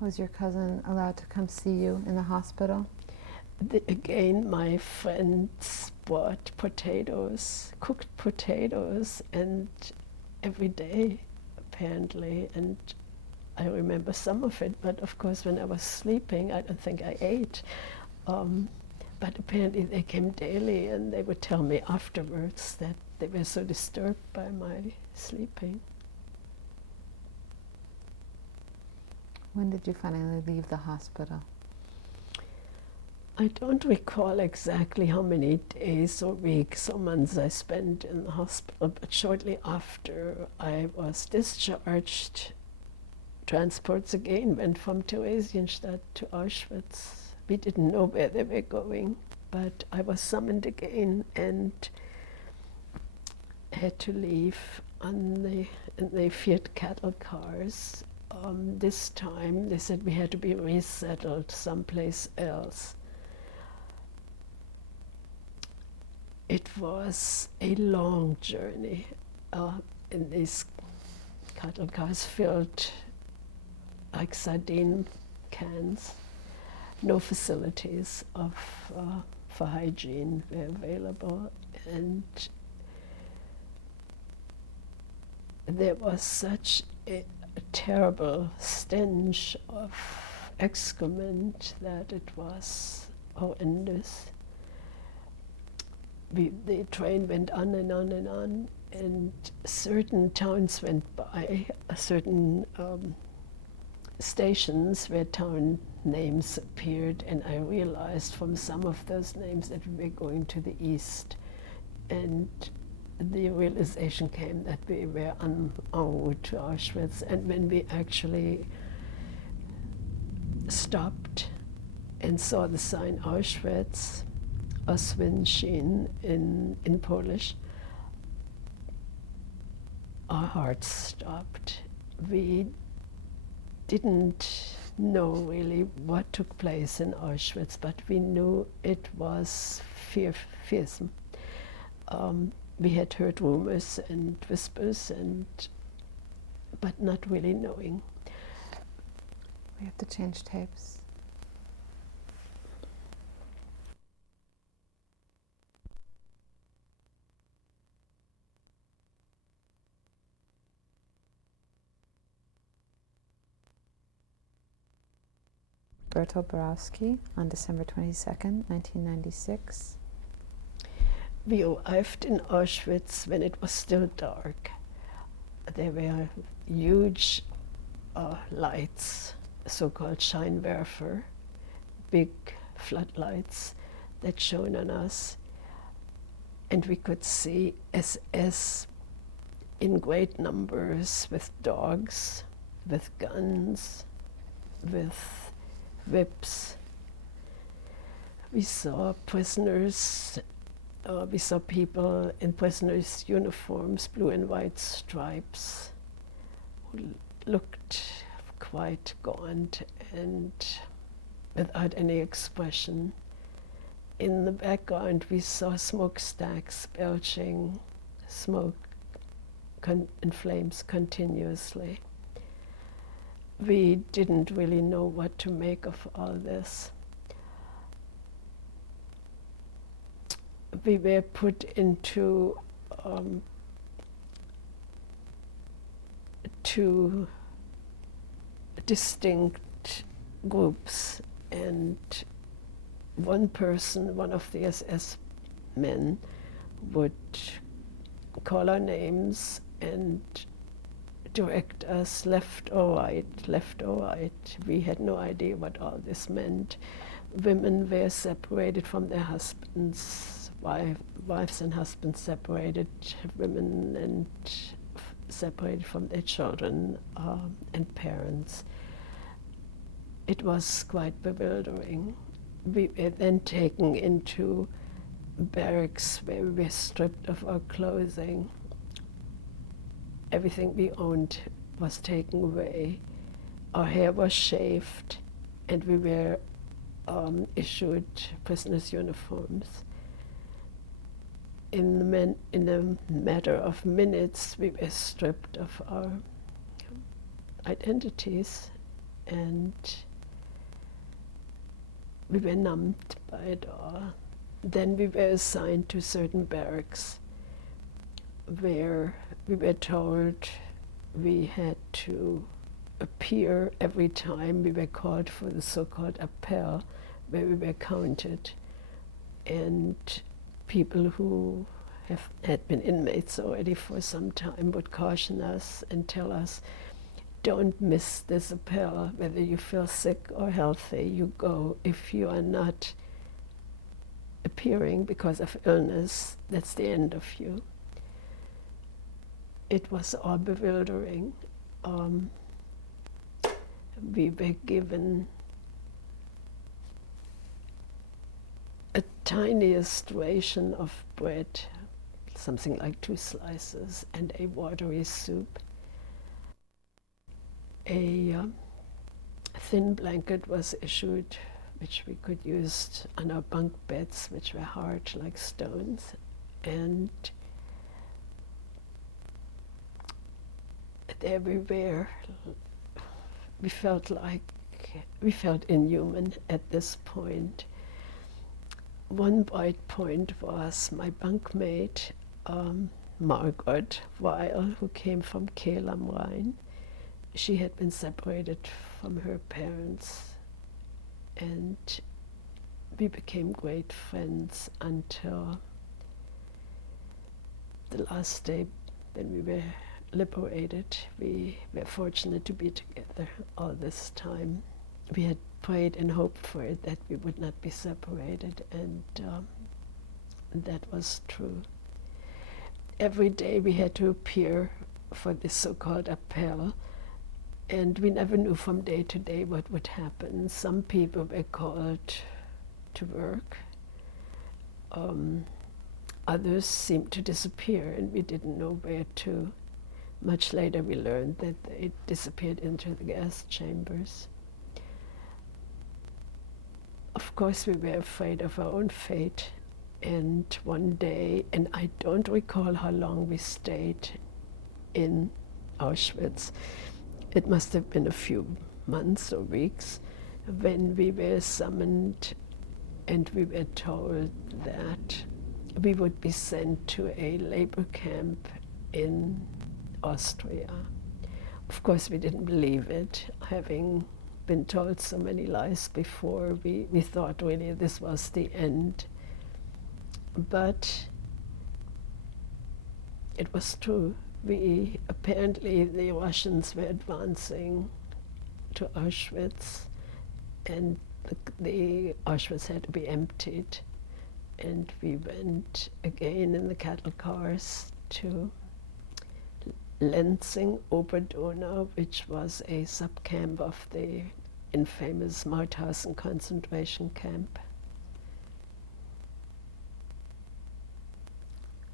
Was your cousin allowed to come see you in the hospital? Again, my friends bought potatoes, cooked potatoes, and every day, apparently, and I remember some of it, but of course when I was sleeping, I don't think I ate. But apparently they came daily, and they would tell me afterwards that they were so disturbed by my sleeping. When did you finally leave the hospital? I don't recall exactly how many days or weeks or months I spent in the hospital, but shortly after I was discharged, transports again went from Theresienstadt to Auschwitz. We didn't know where they were going, but I was summoned again and had to leave in the Fiat cattle cars. This time they said we had to be resettled someplace else. It was a long journey in these cattle cars filled like sardine cans. No facilities for hygiene were available, and there was such a terrible stench of excrement that it was horrendous. The train went on and on and on, and certain towns went by, certain stations where town names appeared, and I realized from some of those names that we were going to the east. And the realization came that we were on our route to Auschwitz. And when we actually stopped and saw the sign Auschwitz, Oswiecim in Polish, our hearts stopped. We didn't know really what took place in Auschwitz, but we knew it was fearsome. We had heard rumors and whispers, but not really knowing. We have to change tapes. Bertel Borowsky on December 22nd, 1996. We arrived in Auschwitz when it was still dark. There were huge lights, so-called Scheinwerfer, big floodlights that shone on us. And we could see SS in great numbers with dogs, with guns, with whips. We saw prisoners, we saw people in prisoners' uniforms, blue and white stripes, who looked quite gaunt and without any expression. In the background, we saw smokestacks belching smoke and flames continuously. We didn't really know what to make of all this. We were put into two distinct groups, and one person, one of the SS men, would call our names and direct us left or right, left or right. We had no idea what all this meant. Women were separated from their husbands, wives and husbands separated, women and separated from their children and parents. It was quite bewildering. We were then taken into barracks where we were stripped of our clothing. Everything we owned was taken away. Our hair was shaved, and we were issued prisoners' uniforms. In a matter of minutes, we were stripped of our identities, and we were numbed by it all. Then we were assigned to certain barracks where we were told we had to appear every time we were called for the so-called appel, where we were counted. And people who had been inmates already for some time would caution us and tell us, don't miss this appel. Whether you feel sick or healthy, you go. If you are not appearing because of illness, that's the end of you. It was all bewildering. We were given a tiniest ration of bread, something like 2 slices, and a watery soup. A thin blanket was issued, which we could use on our bunk beds, which were hard like stones. And there we were. We felt inhuman at this point. One bright point was my bunkmate, Margaret Weil, who came from Kehl am Rhein. She had been separated from her parents, and we became great friends until the last day then we were liberated. We were fortunate to be together all this time. We had prayed and hoped for it, that we would not be separated, and that was true. Every day we had to appear for this so-called appel, and we never knew from day to day what would happen. Some people were called to work. Others seemed to disappear, and we didn't know where to. Much later we learned that they disappeared into the gas chambers. Of course we were afraid of our own fate, and one day, and I don't recall how long we stayed in Auschwitz, it must have been a few months or weeks, when we were summoned and we were told that we would be sent to a labor camp in Austria. Of course, we didn't believe it. Having been told so many lies before, we thought really this was the end. But it was true. Apparently the Russians were advancing to Auschwitz, and the Auschwitz had to be emptied. And we went again in the cattle cars to Lenzing, Oberdonau, which was a sub-camp of the infamous Mauthausen concentration camp.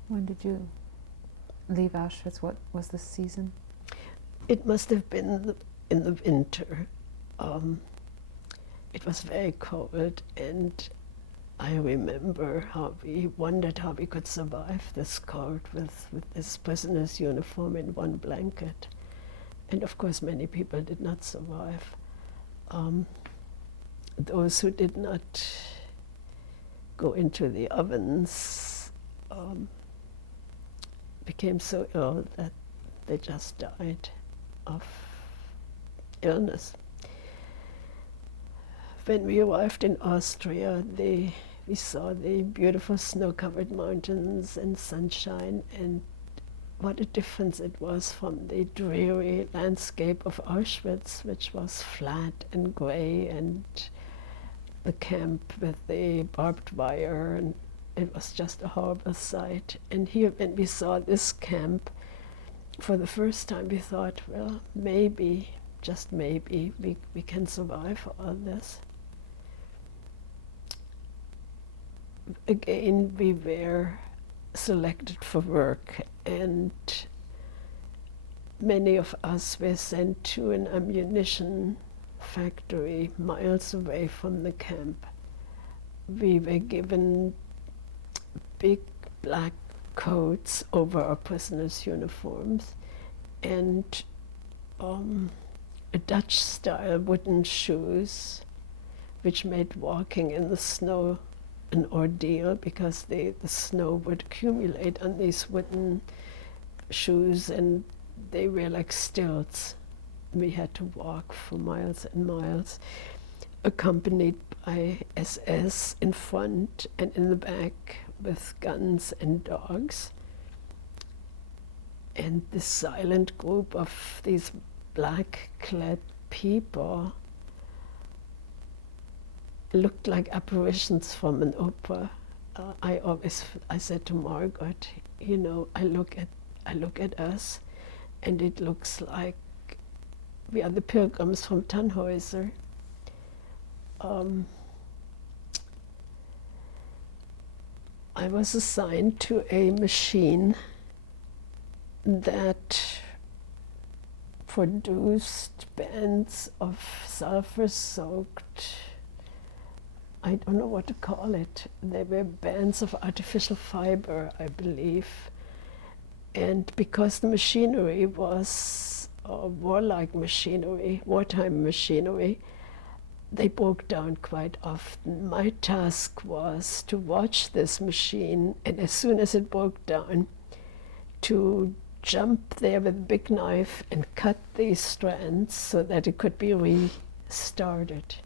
When did you leave Auschwitz? What was the season? It must have been in the winter. It was very cold, and I remember how we wondered how we could survive this cold with this prisoner's uniform and one blanket. And of course many people did not survive. Those who did not go into the ovens became so ill that they just died of illness. When we arrived in Austria, we saw the beautiful snow-covered mountains and sunshine, and what a difference it was from the dreary landscape of Auschwitz, which was flat and gray, and the camp with the barbed wire, and it was just a horrible sight. And here, when we saw this camp, for the first time we thought, well, maybe, just maybe, we can survive all this. Again, we were selected for work, and many of us were sent to an ammunition factory miles away from the camp. We were given big black coats over our prisoners' uniforms, and Dutch-style wooden shoes, which made walking in the snow an ordeal, because the snow would accumulate on these wooden shoes, and they were like stilts. We had to walk for miles and miles, accompanied by SS in front and in the back with guns and dogs. And this silent group of these black-clad people looked like apparitions from an opera. I said to Margaret, you know, I look at us, and it looks like we are the pilgrims from Tannhäuser. I was assigned to a machine that produced bands of sulfur-soaked, I don't know what to call it. They were bands of artificial fiber, I believe. And because the machinery was warlike machinery, wartime machinery, they broke down quite often. My task was to watch this machine, and as soon as it broke down, to jump there with a big knife and cut these strands so that it could be restarted.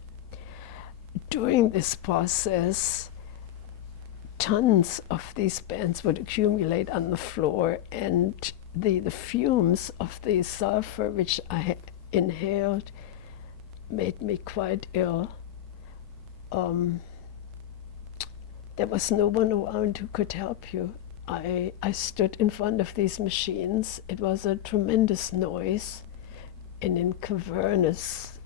During this process, tons of these bands would accumulate on the floor, and the fumes of the sulfur which I inhaled made me quite ill. There was no one around who could help you. I stood in front of these machines. It was a tremendous noise, and in cavernous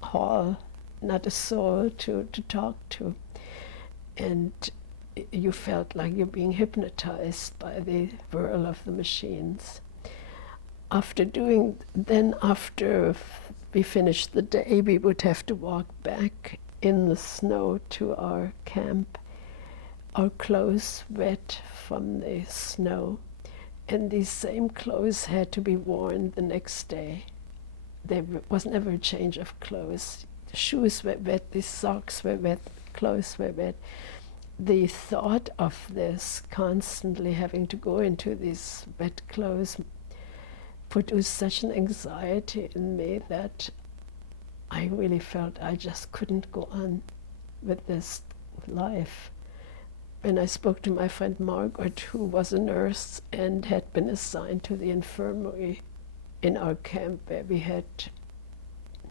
hall, not a soul to talk to. And you felt like you're being hypnotized by the whirl of the machines. After we finished the day, we would have to walk back in the snow to our camp, our clothes wet from the snow, and these same clothes had to be worn the next day. There was never a change of clothes. The shoes were wet, the socks were wet, clothes were wet. The thought of this, constantly having to go into these wet clothes, produced such an anxiety in me that I really felt I just couldn't go on with this life. When I spoke to my friend Margaret, who was a nurse and had been assigned to the infirmary in our camp, where we had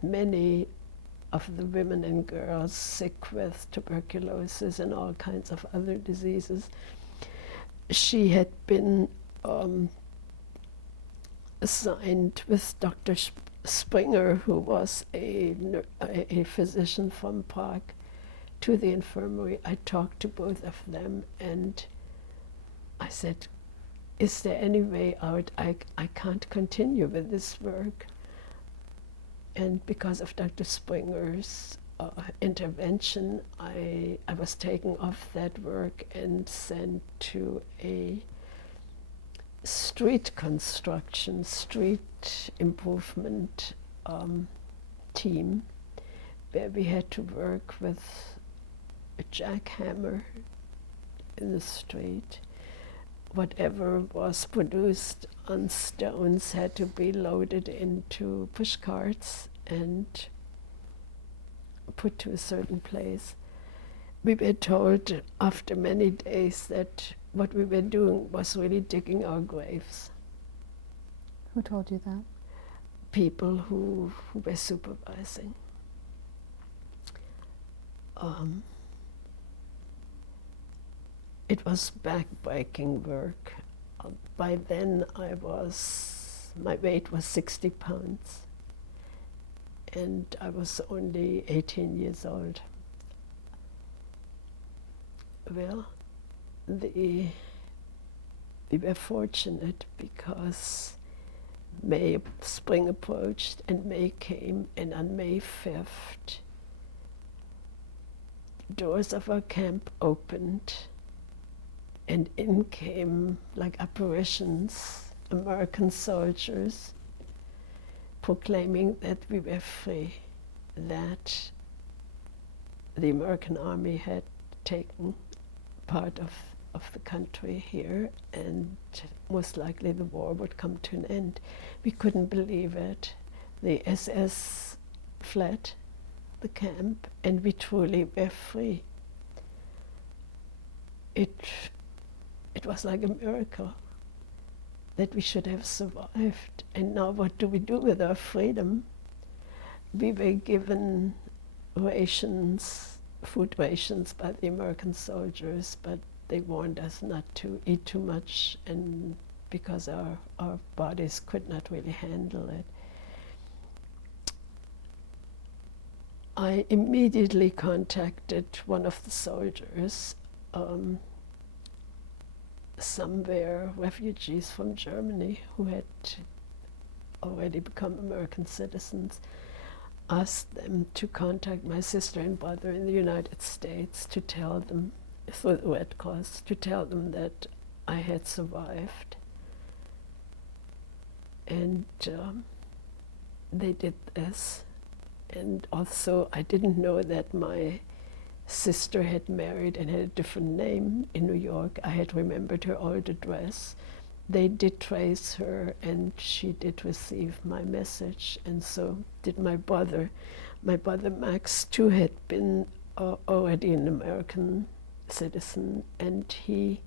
many of the women and girls sick with tuberculosis and all kinds of other diseases, she had been assigned with Dr. Springer, who was a physician from Prague, to the infirmary. I talked to both of them and I said, is there any way out? I can't continue with this work. And because of Dr. Springer's intervention, I was taken off that work and sent to a street construction, street improvement team, where we had to work with a jackhammer in the street. Whatever was produced on stones had to be loaded into push carts and put to a certain place. We were told after many days that what we were doing was really digging our graves. Who told you that? People who were supervising. It was back-breaking work. By then my weight was 60 pounds, and I was only 18 years old. Well, we were fortunate because spring approached and May came, and on May 5th, doors of our camp opened, and in came, like apparitions, American soldiers proclaiming that we were free, that the American army had taken part of the country here, and most likely the war would come to an end. We couldn't believe it. The SS fled the camp, and we truly were free. It was like a miracle that we should have survived. And now what do we do with our freedom? We were given rations, food rations by the American soldiers, but they warned us not to eat too much, and because our bodies could not really handle it. I immediately contacted one of the soldiers. Some were refugees from Germany who had already become American citizens. Asked them to contact my sister and brother in the United States to tell them, through the Red Cross, to tell them that I had survived. And they did this. And also, I didn't know that my sister had married and had a different name in New York. I had remembered her old address. They did trace her, and she did receive my message, and so did my brother. My brother Max, too, had been already an American citizen, and he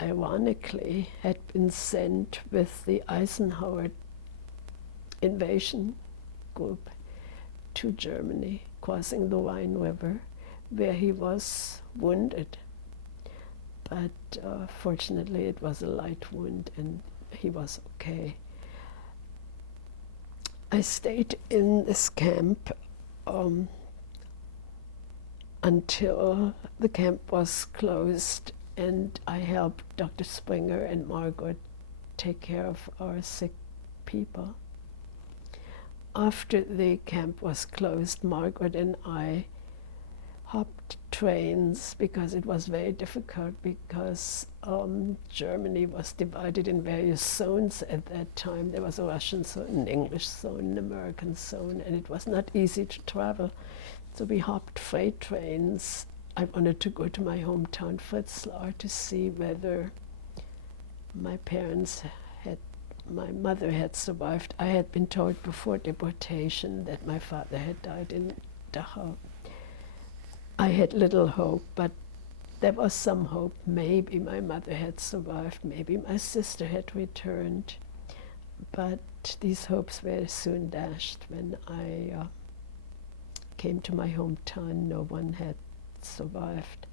ironically had been sent with the Eisenhower invasion group to Germany, crossing the Rhine River, where he was wounded. But fortunately it was a light wound and he was okay. I stayed in this camp until the camp was closed, and I helped Dr. Springer and Margaret take care of our sick people. After the camp was closed, Margaret and I hopped trains because it was very difficult, because Germany was divided in various zones at that time. There was a Russian zone, an English zone, an American zone, and it was not easy to travel. So we hopped freight trains. I wanted to go to my hometown, Fritzlar, to see whether my mother had survived. I had been told before deportation that my father had died in Dachau. I had little hope, but there was some hope. Maybe my mother had survived, maybe my sister had returned. But these hopes were soon dashed when I came to my hometown. No one had survived.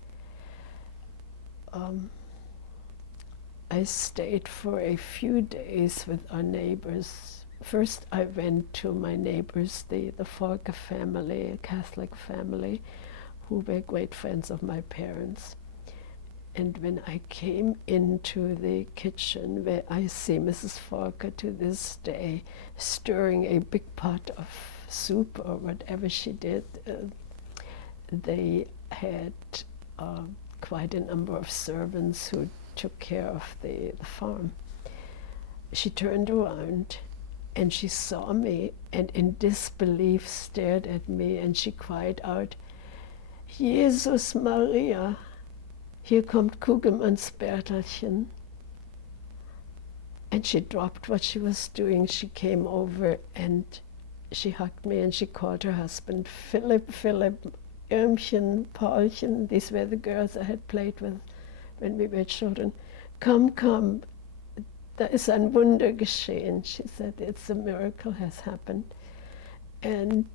I stayed for a few days with our neighbors. First I went to my neighbors, the Forker family, a Catholic family, who were great friends of my parents. And when I came into the kitchen, where I see Mrs. Forker to this day stirring a big pot of soup or whatever she did, they had quite a number of servants who took care of the farm. She turned around and she saw me and in disbelief stared at me, and she cried out, "Jesus Maria, hier kommt Kugelmanns Bertelchen." And she dropped what she was doing. She came over and she hugged me and she called her husband, "Philip, Philip, Irmchen, Paulchen." These were the girls I had played with when we were children. "Come, come, da ist ein Wunder geschehen." She said, "It's a miracle has happened." And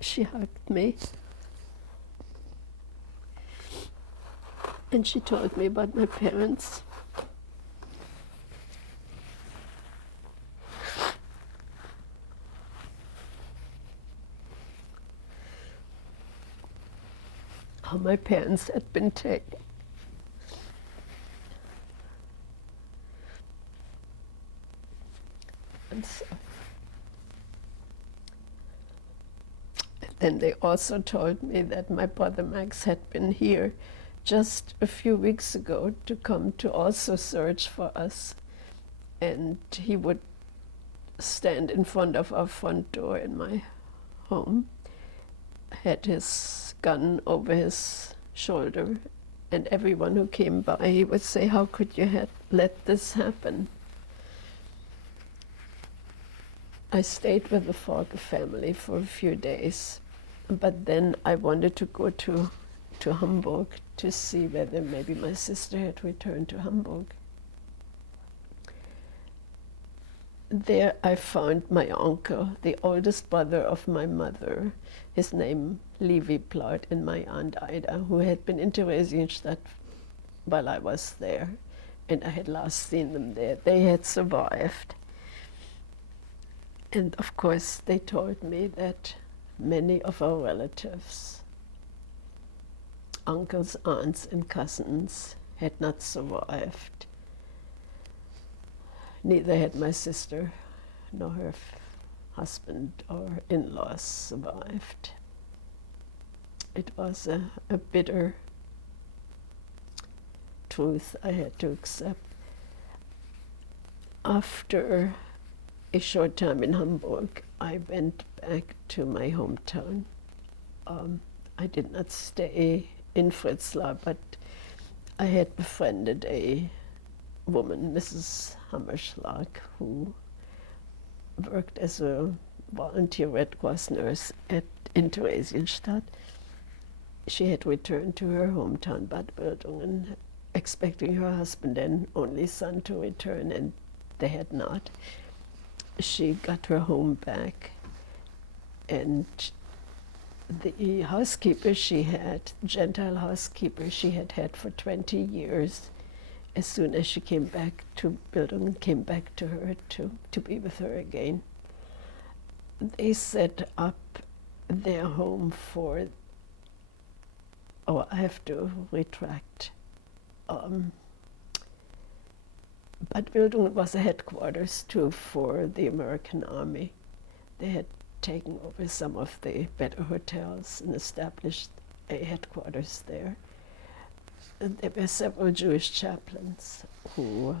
she hugged me and she told me about my parents. How my parents had been taken. And so then they also told me that my brother Max had been here just a few weeks ago to come to also search for us. And he would stand in front of our front door in my home, had his gun over his shoulder, and everyone who came by, he would say, "How could you let this happen?" I stayed with the Forker family for a few days, but then I wanted to go to Hamburg to see whether maybe my sister had returned to Hamburg. There I found my uncle, the oldest brother of my mother, his name Levi Plaut, and my aunt Ida, who had been in Theresienstadt while I was there, and I had last seen them there. They had survived. And of course they told me that many of our relatives, uncles, aunts, and cousins, had not survived. Neither had my sister nor her husband or in-laws survived. It was a bitter truth I had to accept. After a short time in Hamburg, I went back to my hometown. I did not stay in Fritzlar, but I had befriended a woman, Mrs. Hammerschlag, who worked as a volunteer Red Cross nurse in Theresienstadt. She had returned to her hometown, Bad Wildungen, expecting her husband and only son to return, and they had not. She got her home back, and the housekeeper she had, Gentile housekeeper she had had for 20 years, as soon as she came back to Bildungen, came back to her to be with her again. They set up their home for, I have to retract. Bad Wildungen was a headquarters too for the American Army. They had taken over some of the better hotels and established a headquarters there. And there were several Jewish chaplains who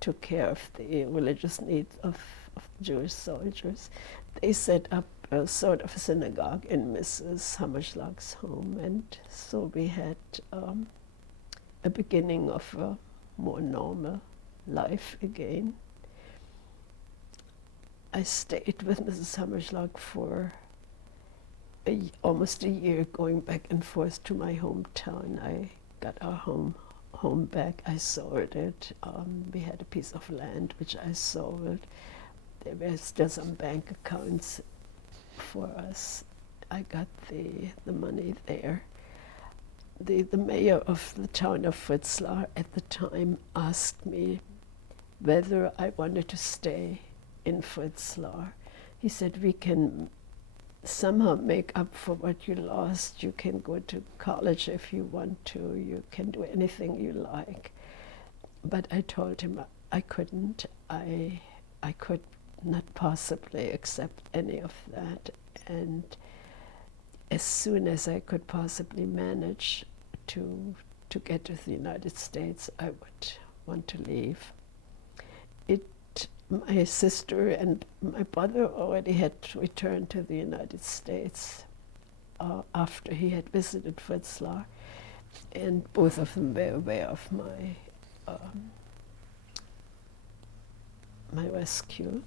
took care of the religious needs of Jewish soldiers. They set up a sort of a synagogue in Mrs. Hammerschlag's home, and so we had a beginning of a more normal life again. I stayed with Mrs. Hammerschlag for almost a year, going back and forth to my hometown. I got our home back. I sold it. We had a piece of land which I sold. There were still some bank accounts for us. I got the money there. The mayor of the town of Fritzlar at the time asked me whether I wanted to stay in Fritzlar. He said, we can somehow make up for what you lost. You can go to college if you want to. You can do anything you like. But I told him I couldn't. I could not possibly accept any of that. And as soon as I could possibly manage to get to the United States, I would want to leave. My sister and my brother already had returned to the United States after he had visited Fritzlar, and both of them were aware of my rescue.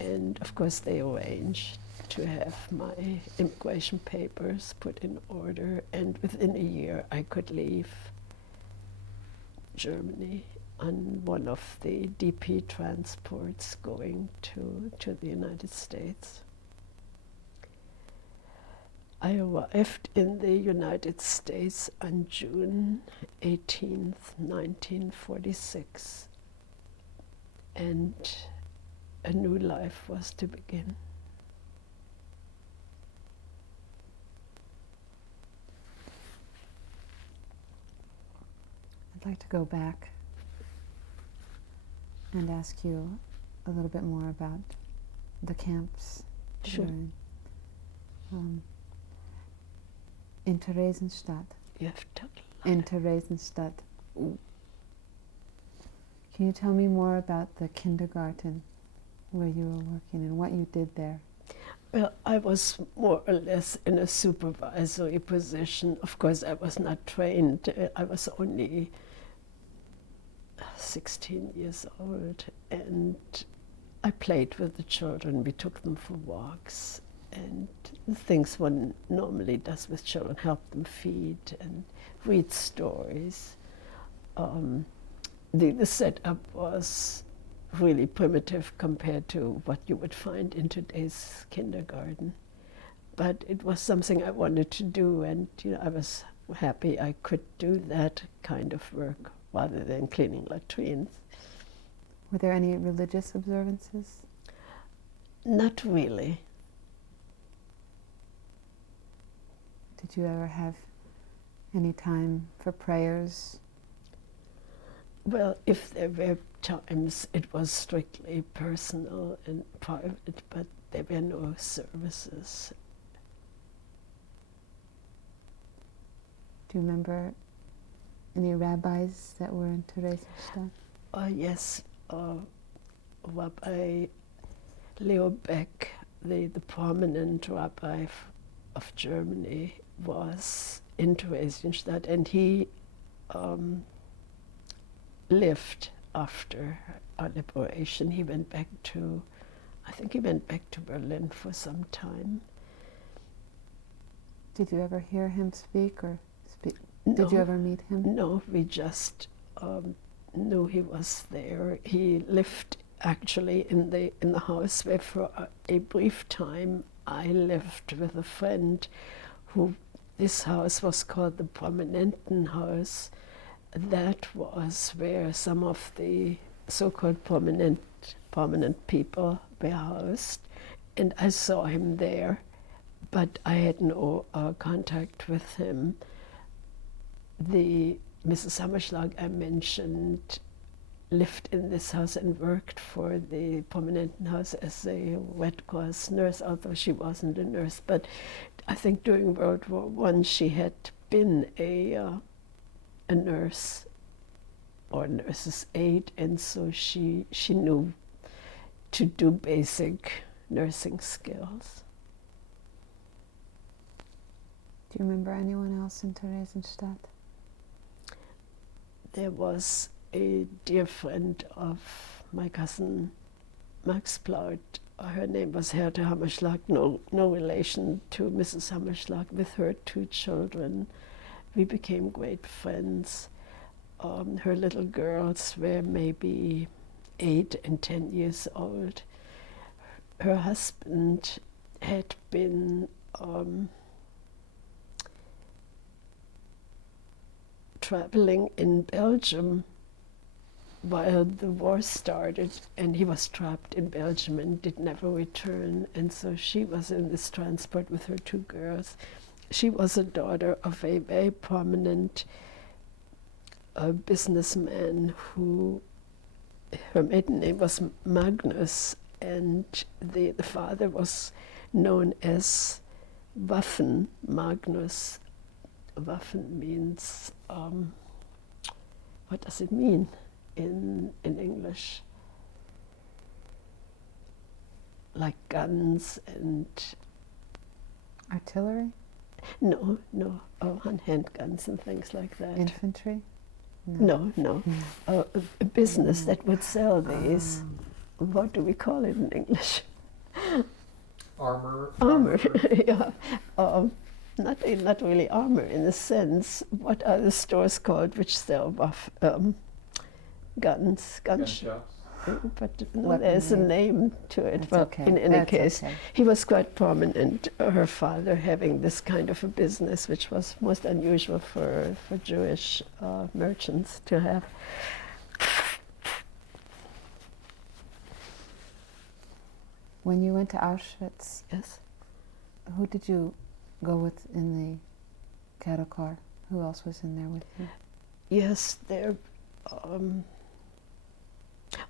And of course they arranged to have my immigration papers put in order, and within a year I could leave Germany on one of the DP transports going to the United States. I arrived in the United States on June 18th, 1946, and a new life was to begin. I'd like to go back and ask you a little bit more about the camps. Sure. In Theresienstadt. You have to In Theresienstadt. Can you tell me more about the kindergarten where you were working and what you did there? Well, I was more or less in a supervisory position. Of course, I was not trained. I was only 16 years old, and I played with the children. We took them for walks, and the things one normally does with children, help them feed and read stories. The setup was really primitive compared to what you would find in today's kindergarten. But it was something I wanted to do, and I was happy I could do that kind of work rather than cleaning latrines. Were there any religious observances? Not really. Did you ever have any time for prayers? Well, if there were times, it was strictly personal and private, but there were no services. Do you remember any rabbis that were in Theresienstadt? Yes, Rabbi Leo Beck, the prominent rabbi of Germany, was in Theresienstadt, and he lived after our liberation. He went back to, I think he went back to Berlin for some time. Did you ever hear him speak or speak? No, did you ever meet him? No, we just knew he was there. He lived actually in the house where for a brief time I lived with a friend who, this house was called the Prominentenhaus. That was where some of the so-called prominent people were housed, and I saw him there, but I had no contact with him. The Mrs. Hammerschlag I mentioned lived in this house and worked for the Prominentenhaus as a Red Cross nurse, although she wasn't a nurse. But I think during World War I she had been a nurse or nurse's aide, and so she knew to do basic nursing skills. Do you remember anyone else in Theresienstadt? There was a dear friend of my cousin Max Plaut. Her name was Hertha Hammerschlag, no relation to Mrs. Hammerschlag, with her 2 children. We became great friends. Her little girls were maybe 8 and 10 years old. Her husband had been traveling in Belgium while the war started, and he was trapped in Belgium and did never return, and so she was in this transport with her 2 girls. She was a daughter of a very prominent businessman who, her maiden name was Magnus, and the father was known as Waffen Magnus. Waffen means, what does it mean in English? Like guns and... Artillery? No, handguns and things like that. Infantry? No. A business that would sell these. What do we call it in English? Armor. Yeah. Not really armor in a sense. What are the stores called which sell guns? Gun shops. But no, there's a name to it. That's well, okay. in any That's case, okay. he was quite prominent, her father having this kind of a business, which was most unusual for Jewish merchants to have. When you went to Auschwitz, Yes. who did you go with in the cattle car? Who else was in there with you? Yes, there.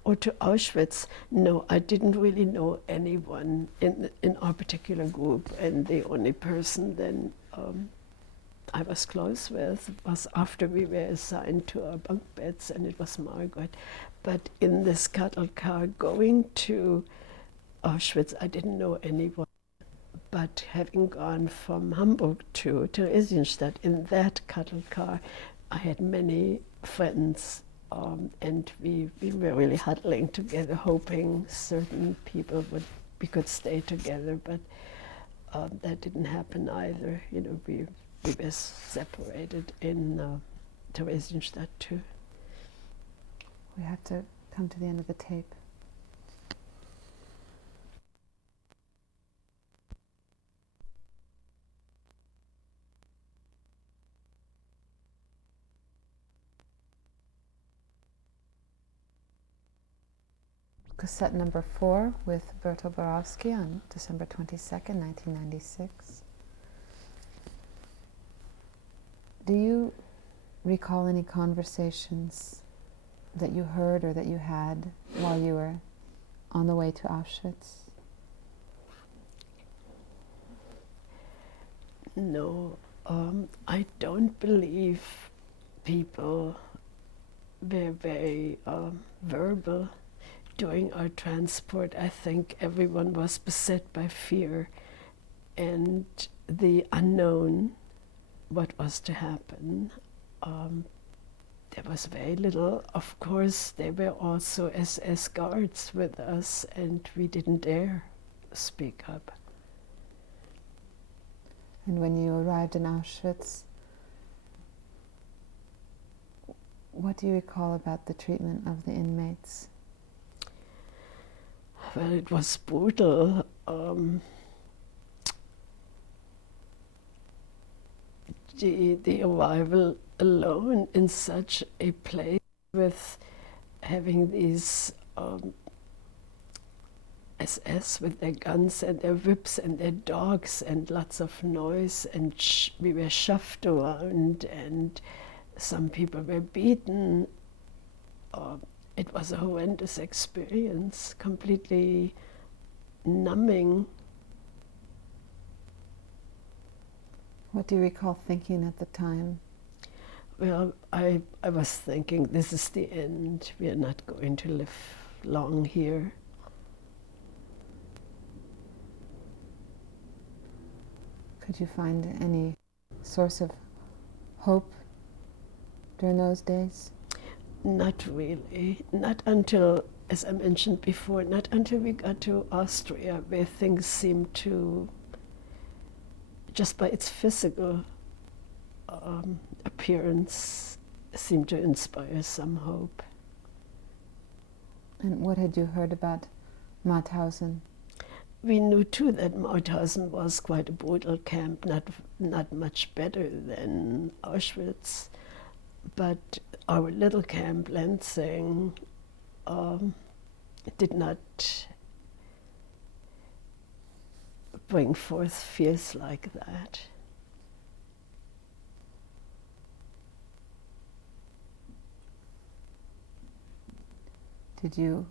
Or to Auschwitz, no, I didn't really know anyone in our particular group, and the only person then I was close with was after we were assigned to our bunk beds, and it was Margaret. But in this cattle car going to Auschwitz, I didn't know anyone. But having gone from Hamburg to Theresienstadt in that cattle car, I had many friends. And we were really huddling together, hoping certain people we could stay together, but that didn't happen either. You know, we were separated in Theresienstadt too. We have to come to the end of the tape. Cassette number 4 with Bertel Borowsky on December 22nd, 1996. Do you recall any conversations that you heard or that you had while you were on the way to Auschwitz? No, I don't believe people were very verbal. During our transport, I think everyone was beset by fear and the unknown, what was to happen. there was very little. Of course, there were also SS guards with us, and we didn't dare speak up. And when you arrived in Auschwitz, what do you recall about the treatment of the inmates? Well, it was brutal. The arrival alone in such a place with having these SS with their guns and their whips and their dogs and lots of noise, and we were shoved around and some people were beaten. It was a horrendous experience, completely numbing. What do you recall thinking at the time? Well, I was thinking, this is the end. We are not going to live long here. Could you find any source of hope during those days? Not really. Not until, as I mentioned before, not until we got to Austria, where things seemed to, just by its physical appearance, seemed to inspire some hope. And what had you heard about Mauthausen? We knew too that Mauthausen was quite a brutal camp, not much better than Auschwitz, but our little camp, Lansing, did not bring forth fears like that. Did you